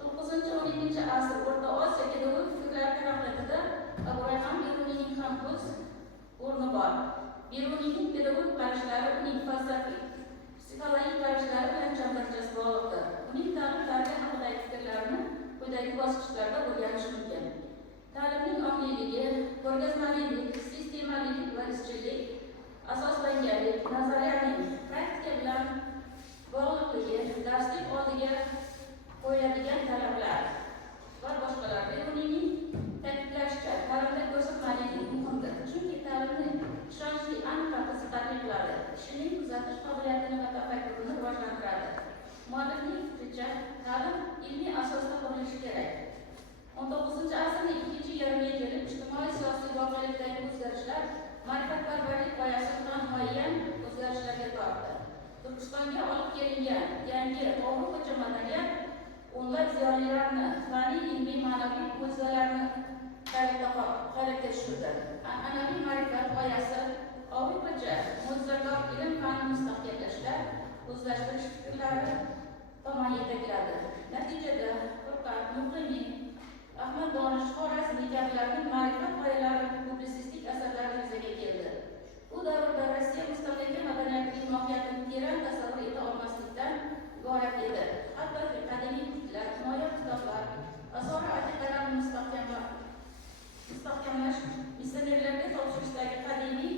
9-12 asr O'rta Osiyo pedagogik fikrlari taraqqiyotida Abu Rayhon Beruniyning ham o'z o'rni bor. Beruniyning pedagogik qarashlari uning falsafiy, psixologik qarashlari bilan chambarchas bog'liqdir. Uning ta'lim-tarbiya haqidagi fikrlarini quyidagi bosqichlarda o'rganish mumkin. Ta'limning ongliligi, ko'rgazmalilik, sistemalilik va izchillik, asoslanganlik, nazariyaning praktika bilan bog'liqligi, darslik oldiga qo'yiladigan talablar va boshqalar. Beruniyning ta'kidlashicha, ta'limda ko'rsatmalilik muhimdir. Chunki ta'limni ishonchli, aniq va qiziqarli qiladi. Kishining kuzatish qobiliyatini va tafakkurini rivojlantiradi. Muallifning fikricha, ta'lim ilmiy asosda qurilishi kerak. 19-asrning ikkinchi yarmiga kelib, ijtimoiy-siyosiy voqelikdagi o'zgarishlar ma'rifatparvarlik g'oyasi bilan muayyan o'zgarishlarga tortdi. Turkistonga amaliyot o'nlab ziyolilarni faniy, ilmiy, ma'naviy mo'jizalarni hayratga tushirdi. An'anaviy ma'rifat g'oyasi Ovigacha mo'jizakor ilm fanni mustahkamlashda, o'zlashtirish fikrlari tomon yetakladi. Natijada Furqat, Muqimiy, Ahmad Donish, Xorazmiy kabilarning ma'rifat g'oyalari publitsistik asarlari yuzaga keldi. Bu davrda Rossiya mustaqillik madaniyatining mohiyatini teran tasavvur eta olmaslikdan iborat edi. Hattoki qadimiy kuchlar, noyob kitoblar, asori atiqalarni mustahkamlash, missionerlarga topshirishdagi qadimiy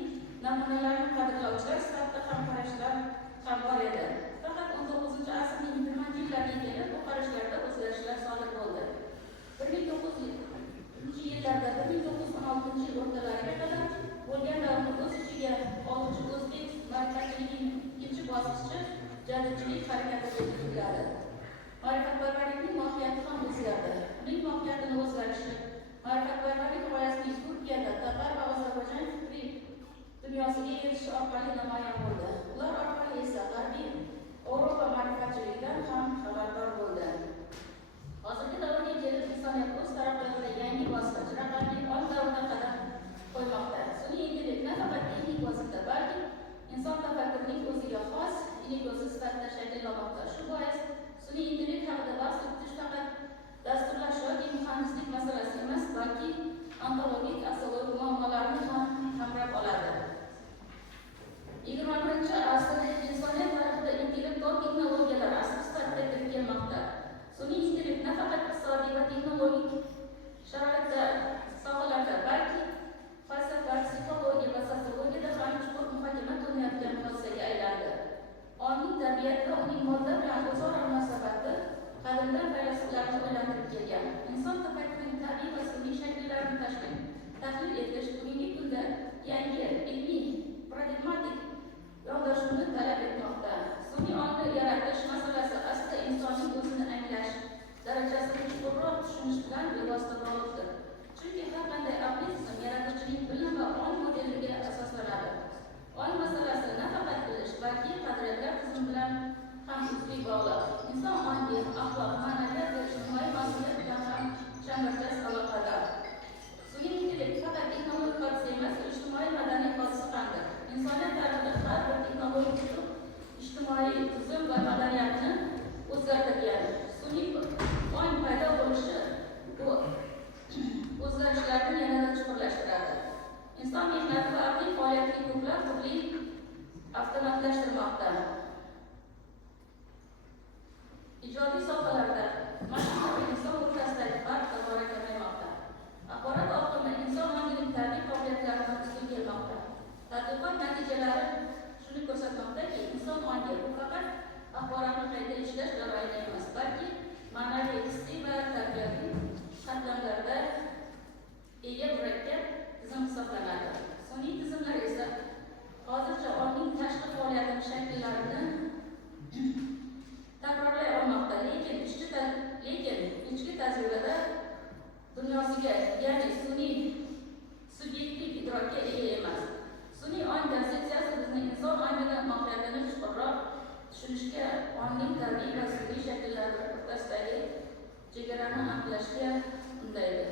namunalarni qadrlovchilar sifatida ham qarashlar ham bor edi. Faqat 19-asrning 20-yillariga kelib bu qarashlarda o'zgarishlar sodir bo'ldi. 1900-yillarda 1916-yil o'rtalariga qadar bo'lgan davrni o'z ichiga oluvchi o'zbek ma'rifatchiligining ikkinchi bosqichi jadidchilik harakati deb tutiladi. Ma'rifatparvarlikning mohiyati ham o'zgardi. Uning mohiyatini o'zgarishi ma'rifatparvarlik g'oyasining Turkiyada, Tatar va Ozarbayjon fikriy dunyosiga erishishi orqali namoyon bo'ldi. Ular orqali esa G'arbiy Yevropa ma'rifatchiligidan ham xabardor bo'ldi. Hozirgi davrga kelib insoniyat o'z taraqqiyotida yangi bosqich raqamli ong davrida qadam qo'ymoqda. Sun'iy intellekt nafaqat texnik vosita, balki inson tafakkurining o'ziga xos ilikosi sifatida shakllanmoqda. Shu bois sun'iy intellekt haqida bahs yuritish faqat dasturlash yoki muhandislik masalasi emas, balki ontologik, aksiologik muammolarni ham qamrab oladi. 21-asr insoniyat tarixida intellektual texnologiyalar asr sifatida kirib kelmoqda. Sun'iy intellekt nafaqat iqtisodiy va texnologik sharoitda sohalarda, balki falsafa, psixologiya va sotsiologiyada ham chuqur muhokama qilinayotgan hodisaga aylandi. Ongning tabiati va uning modda bilan o'zaro munosabati qadimdan faylasuflarni o'ylantirib kelgan. Inson tafakkurining tabiiy va sun'iy shakllarini tahlil etish bugungi kunda yangi ilmiy, pragmatik yondashuvni talab etmoqda. Sun'iy ongni yaratish masalasi aslida insonning o'zini anglash darajasini chuqurroq tushunish bilan bevosita bog'liqdir. Chunki har qanday aqliy tizim yaratuvchining bilim va ong modeliga asoslanadi. Ong masalasi nafaqat bilish, balki qadriyatlar tizimi bilan ham uzviy bog'liq. Inson ongi, axloq, ma'naviyat va ijtimoiy mas'uliyat bilan ham chambarchas aloqador. Sun'iy intellekt faqat texnologik hodisa emas, ijtimoiy madaniy hodisa hamdir. Insoniyat tarixida har bir texnologik usul ijtimoiy tizim va madaniyatni o'zgartirgan. Sun'iy ong paydo bo'lishi bu o'zgarishlarni yanada chuqurlashtiradi. Inson mehnati va aqliy faoliyatiga ko'plab turli avtomatlashtirmoqda. Ijodiy sohalarda mashina va inson o'rtasidagi farq tobora kamaymoqda. Axborot oqimi inson ongining tabiiy qobiliyatlarini ustun kelmoqda. Tadqiqot natijalari shuni ko'rsatmoqdaki, inson ongi bu faqat axborotni qayta ishlash jarayoni emas, balki ma'naviy, hissiy va tabiatiy qatlamlarda ega murakkab tizim hisoblanadi. Sun'iy tizimlar esa hozircha ongning tashqi faoliyatini shakllarini takrorlay olmoqda, lekin ichki tajribada dunyosiga, ya'ni sun'iy subyektiv idrokka ega emas. Sun'iy ong konsepsiyasi bizni inson ongini mohiyatini chuqurroq tushunishga, ongning tabiiy va sun'iy shakllari o'rtasidagi chegarani aniqlashga undaydi.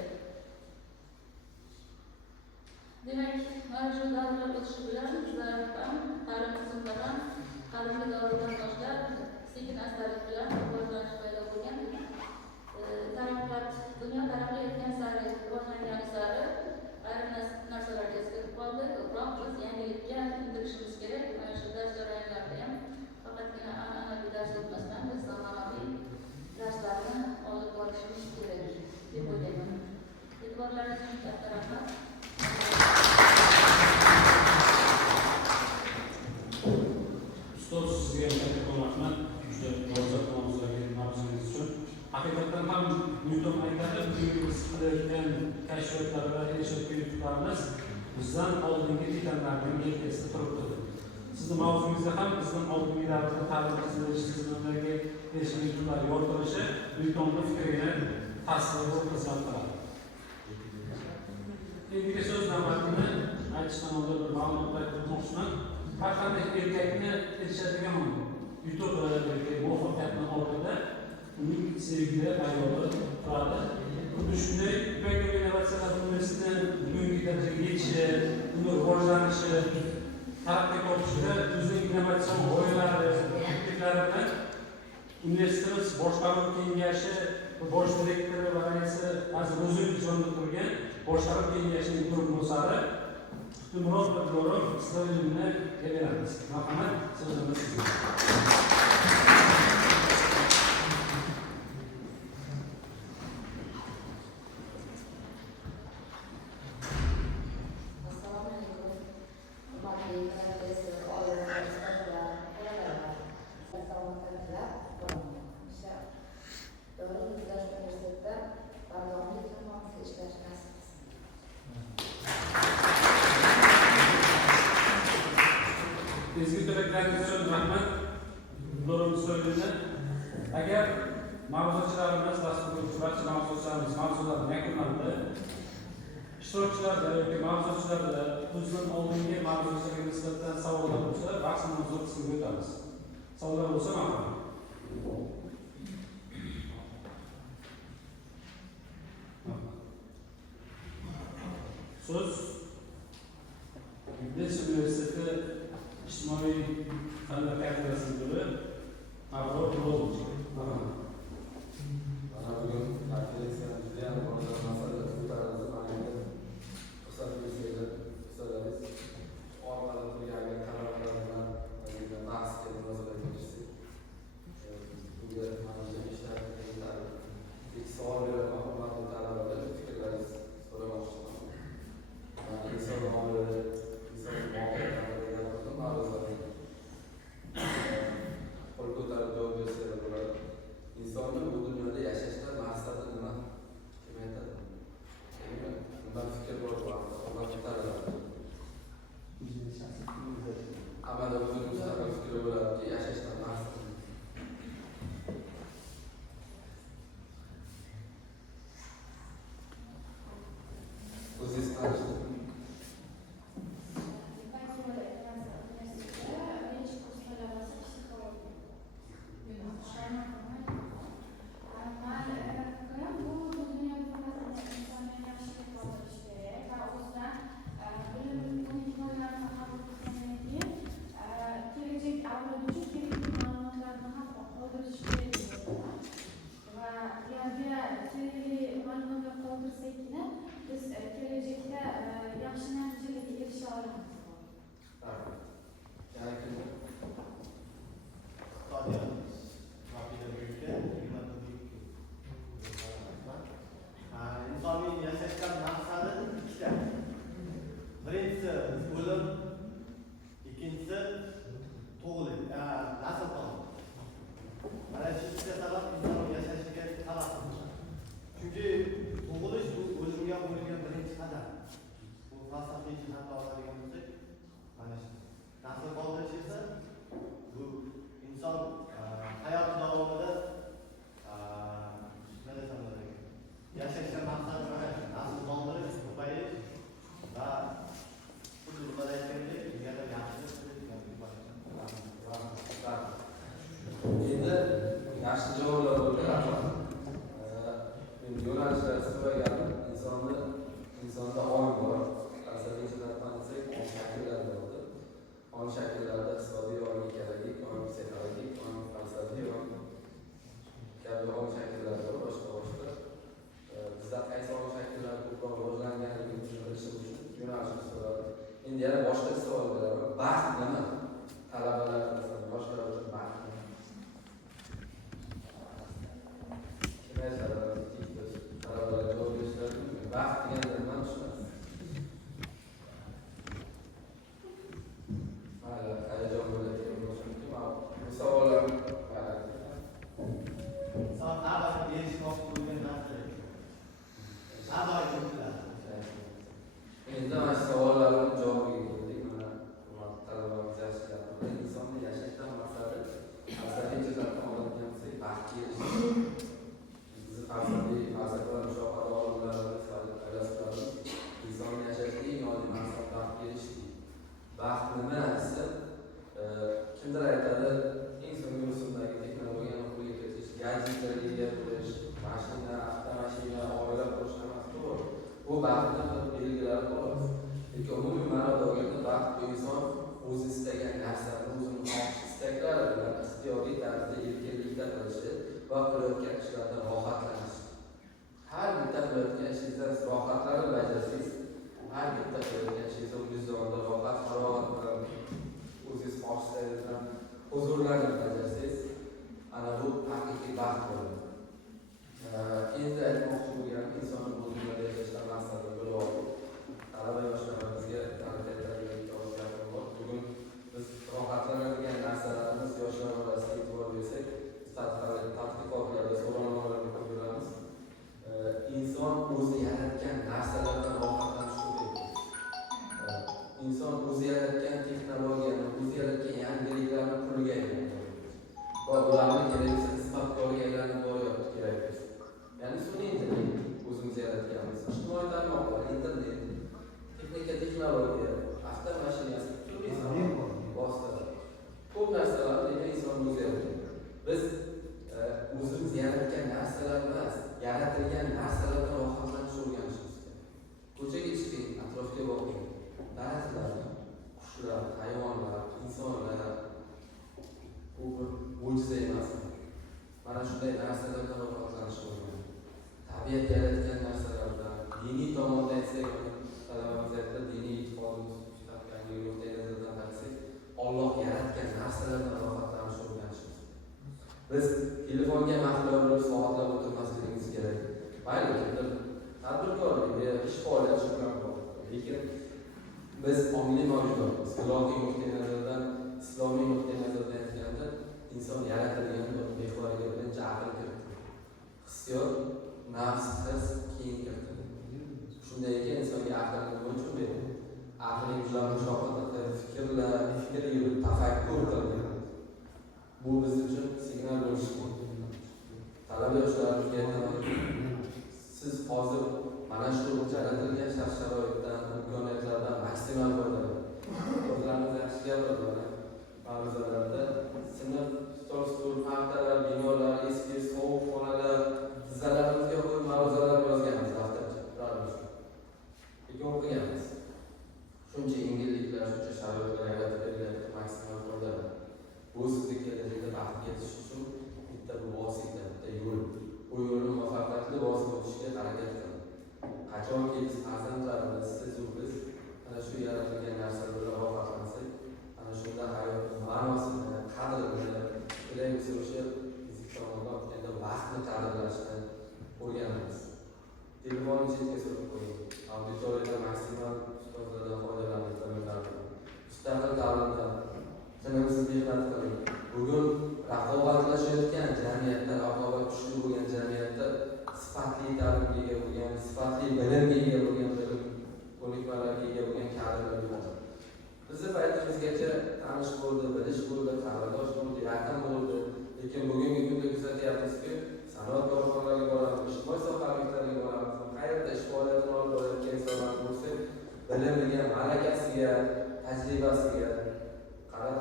Demak, mana shu davrlar o'tishi bilan bizlar ham ta'lim tizimida ham qadimgi davrdan boshlab sekin-astalik bilan rivojlanish paydo bo'lgan. Dunyo taraqqiy etgan sari, rivojlangan sari ayrim narsalarga eskirib qoldi. Ko'proq biz yangilikka intilishimiz kerak. Mana shu dars jarayonlarida ham faqatgina an'anaviy dars o'tmasdan biz zamonaviy darslarni olib borishimiz kerak deb o'ylayman. E'tiborlaringiz uchun katta rahmat. Ustoz, sizga katta rahmat. Juda dolzarb mavzungiz uchun. Haqiqatan ham Newton aytadi, bugungi biz qilayotgan kashfiyotlar va erishayotgan yutuqlarimiz bizdan oldingi titanlarning yelkasida turibdi. Sizni mavzungizda ham bizning oldingi davrda ta'lim tizimlariga erishgan yutuqlar yoritilishi Newtonning fikrini tasvirga xizmat qiladi. Endi so'z navbatini aytishdan oldin bir ma'lumotlar aytmoqchiman. Har qanday erkakni erishadigan yutuq yoki muvaffaqiyatning oldida uning sevgi ayoli turadi. Xuddi shunday Ipak Innovatsiyalar universiteti bugungi darajaga yetishi, uni rivojlanishi, taraqqiy topishida o'zining innovatsion g'oyalari, takliflari bilan universitetimiz boshqaruv kengashi bosh direktori va raisi Aziz Ro'ziyev yonida turgan boshqaruv kengashining o'rinbosari Xushmurod Abdulorov sizlarga beramiz. Marhamat, so'zimiz sizga. Ezgi tilaklaringiz uchun rahmat. Nurimiz so'yildi. Agar mavzuchilarimiz, dasturchi barcha mavzuchilarimiz mavzularini yakunlandi, ishtirokchilarda yoki mavzuchilarda o'zidan oldingi mavzuchilarga nisbatan savollar bo'lsa, bahs mavzu qismiga o'tamiz. Savollar bo'lsa marhamat. So'z Ingliz universiteti ijtimoiy fanlar kafedrasining biri Abror Ro'lovich. Mana bugun konferensiya juda ham muhim masala ko'tarildi. Mana endi ustozingiz orqada turgan qarorlar bilan bahsga munosabat bildirsak, bunga mana shu ishlar qilinadi. Savol beraman, hurmatli talabalar, fikrlaringizni so'ramoqchiman. Inson omili, inson mohiyati ma'ruzalar qo'l ko'tarib javob bersalar bo'ladi. Insonni bu dunyoda yashashdan maqsadi nima? Kim aytadi? Nima fikr bor bu haqda? Hurmatli talabalar. Hamma o'zining mustaqil fikri bo'ladiki, yashashdan maqsadi nima? O'zingiz qarashdi. Insonning yashashdan maqsadi ikkita. Birinchisi o'lim, ikkinchisi tug'ilish, nasl qilish. Mana shu ikkita sabab inson yashashiga sabab. Chunki tug'ilish bu o'limga bo'lgan birinchi qadam. Bu falsafiy jihatdan oladigan bo'lsak, mana shu. Nasl qoldirish esa bu inson hayot davomida yashashdan maqsadi mana shu. Nasl qoldirish, ko'payish va xuddi yuqorida aytgandek, yana yaxshi Endi yaxshi javoblar bo'ldi. Yo'nalishlar so'ragan insonda ong bor. Falsafiy jihatdan olsak, ong shakllari bo'ldi. Ong shakllarida iqtisodiy ong, ekologik ong, psixologik ong, falsafiy ong kabi ong shakllari bor. Boshqa bizda qaysi ong shakllari ko'proq rivojlanganligini tushuntirishimiz uchun yo'nalishni so'radi. Endi yana boshqa savol beraman. Baxt nima? Talabalar masalan yoshlar uchun baxt nima? Kim aytadi? Talabalar javob berishlari mumkin. Baxt deganda nimani tushunasiz? Mayli, hayajon bo'lishi mumkin. Bu savollarni inson har bir erishmoqchi bo'lgan narsa. Endi mana shu savollarni javobiga keldik. Mana hurmatli talabalarimiz yaxshi gapirdi. Insonni yashashdan maqsadi falsafiy jihatdan oladigan bo'lsak, baxtga erishish. Bizni falsafalar mushohada olimlarimiz, faylasufalarimiz insonni yashashning eng oliy maqsadi baxtga erishish. Baxt nima desa, kimdir aytadi, eng so'nggi rusumdagi texnologiyani qo'lga kiritish, gadjetlarga Bu baxtni belgilari xolos. Lekin umumiy ma'noda olganda baxt bu inson o'zi istagan narsani, o'zini xohish istaklari bilan ixtiyoriy tarzda erkinlikda qilishi va qilayotgan ishlarda rohatlanish. Har bitta qilayotgan ishingizda rohatlarni bajarsangiz, har bitta qilayotgan ishingizda o'zingizda rohat, harorat bilan o'zingiz xohishlaringiz bilan huzurlanib bajarsangiz, ana bu haqiqiy baxt bo'ladi. Endi aytmoqchi bo'lganim insonni bu dunyoda yashashdan maqsadi bo'lib oldi. Talaba yoshlarimizga harakatlarga tavsiyalar bor. Bugun biz rohatlanadigan narsalarimiz yoshlar orasida e'tibor bersak, tadqiqotlarda so'rovnomalarni ko'ramiz. İnson o'zi yaratgan narsalardan rohatlanishi kerak. İnson o'zi yaratgan texnologiyani, o'zi yaratgan yangiliklarni puliga aylantiradi. Va ularni keraksa isbotkoriga aylanib boryapti kerak. Ya'ni sun'iy intellekt o'zimiz yaratganmiz. Ijtimoiy tarmoqlar, internet, texnika, texnologiya, avtomashinasi, turli vositalar. Ko'p narsalarni inson o'zi yaratgan. Biz o'zimiz yaratgan narsalar emas, yaratilgan narsalardan rohatlanishni o'rganishimiz kerak. Ko'chaga chiqing, atrofga boqing. Daraxtlar, qushlar, hayvonlar, insonlar bu bir mo'jiza emas. Mana shunday narsalardan rohatlanishni o'rganing. Tabiat yaratgan narsalardan, diniy tomondan aytsak, talabamizda diniy e'tiqodimiz mustahkamligi nuqtai nazaridan qarsak, Alloh yaratgan narsalardan rohatlanishni o'rganishimiz. Biz telefonga mahliyo bo'lib soatlab o'tirmasligimiz kerak. Mayli, kimdir tadbirkorlik, ish faoliyati shundan bor. Lekin biz ongli mavjudotmiz. Ilohiy nuqtai nazardan, islomiy nuqtai nazardan aytganda, inson yaratilgan bexoriga birinchi aql kiritildi. Hissiyot, nafs, his keyin kiritildi. Shunday ekan insonga aqlni nima uchun berdi? Aqling bilan mushohada qilib, fikr yurib, tafakkur qildi. Bu biz uchun signal bo'lishi kerak. Talaba yoshlarimizga aytaman, siz hozir mana shu yaratilgan shart-sharoitdan, imkoniyatlardan maksimal foydalaning. O'zlaringiz yaxshi gapirdilar. Ma'ruzalarda sinf, stol, partalar, binolar, eski sovuq xonalar, tizzalarimizga qo'yib ma'ruzalar yozganmiz daftarcha. Lekin o'qiganmiz. Shuncha yengilliklar, shuncha sharoitlar yaratib beryapti, maksimal foydalaning. Bu sizga kelajakda baxtga yetish uchun bitta vosita, bitta yo'l. Bu yo'lni muvaffaqiyatli bosib o'tishga harakat qiling. Qachonki biz farzandlarimiz, siz va biz ana shu yaratilgan narsalar bilan rohatlansak, ana shunda hayotning ma'nosini, qadrini, keraksa o'sha fizik tomondan o'tganda vaqtni qadrlashni o'rganamiz. Telefonni chetga surib qo'ying. Auditoriyada maksimal ustozlardan foydalaning, bilimlardan. Mustaqil ta'limdan tinimsiz mehnat qiling. Bugun raqobatlashayotgan jamiyatda, raqobat kuchli bo'lgan jamiyatda sifatli ta'limga ega bo'lgan, sifatli bilimga ega bo'lgan, bilim ko'nikmalarga ega bo'lgan kadrlar bor. Bizni paytimizgacha tanish bo'ldi, bilish bo'ldi, qarindosh bo'ldi, yaqin bo'ldi. Lekin bugungi kunda kuzatyapmizki, sanoat korxonalariga boramiz, ijtimoiy sohalarga boramiz, qayerda ish faoliyatini olib borayotgan insonlar bo'lsak, bilimiga, malakasiga, tajribasiga qarab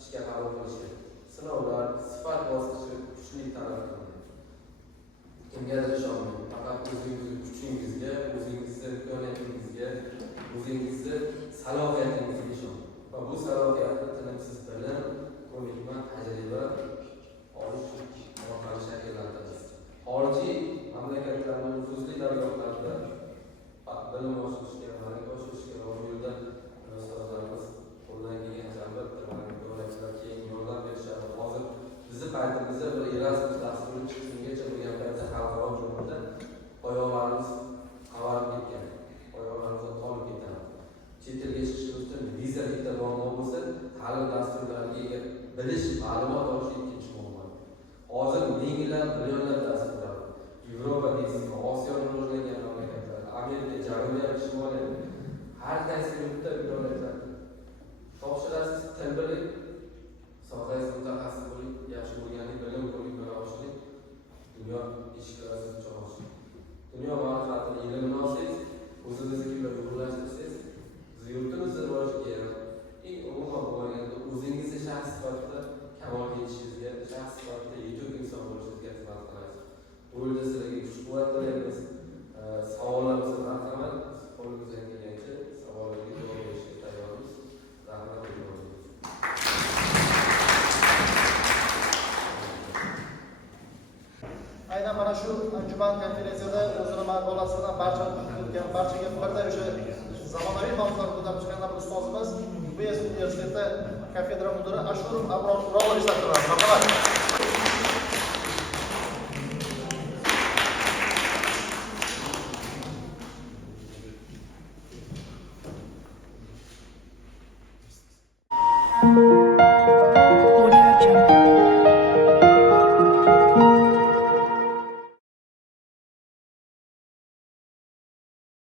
ishga qabul qilishgan. Sinovlar, sifat bosqichi kuchli talab qiladi. Kimgadir ishonmang, faqat o'zingizni kuchingizga, o'zingizni imkoniyatingizga, o'zingizni salohiyatingizga ishoning. Va bu salohiyatni tinimsiz bilim, ko'nikma, tajriba olish orqali shakllantirasiz. Xorijiy mamlakatlarning nufuzli dargohlarida bilim oshirishga, malaka oshirishga va bu yo'lda ustozlarimiz qo'ldan kelgancha albatta keyin yordam berishadi. Hozir bizni paytimizda bir Erasmus dasturi chiqishungacha bo'lgan paytda xalqaro jurnalda oyoqlarimiz qavarib ketgan, oyoqlarimiz tolib ketadi. Chet elga chiqish uchun viza bitta muammo bo'lsa, ta'lim dasturlariga ega bilish, ma'lumot olish ikkinchi muammo. Hozir minglab, millionlab dasturlar Yevropa deysiz, Osiyoning rivojlangan mamlakatlari, Amerika, Janubiy va Shimoliy har qaysi yurtda imkoniyatlar. Topshirasiz til biling, sohangizda mutaxassis bo'ling, yaxshi bo'lganlik bilim ko'nikmalar oshing, dunyo eshiklari siz uchun ochiq. Dunyo ma'rifatini, ilmini olsangiz, o'zingizni bilan ulug'lashtirsangiz, siz yurtimizni rivojiga ham, eng umuman bo'lganda o'zingizni shaxs sifatida kamolga yetishingizga, shaxs sifatida yetuk inson bo'lishingizga xizmat qilasiz. Bu yo'lda sizlarga kuch-quvvat tilaymiz. Savollar bo'lsa marhamat, mana shu anjuman konferensiyada o'zini maqolasi bilan barchaga birday o'sha zamonaviy mavzularni ko'tarib chiqqan bir ustozimiz UBS universiteti kafedra mudiri Ashurov Abror Urolovich taqdirlandi. Marhamat.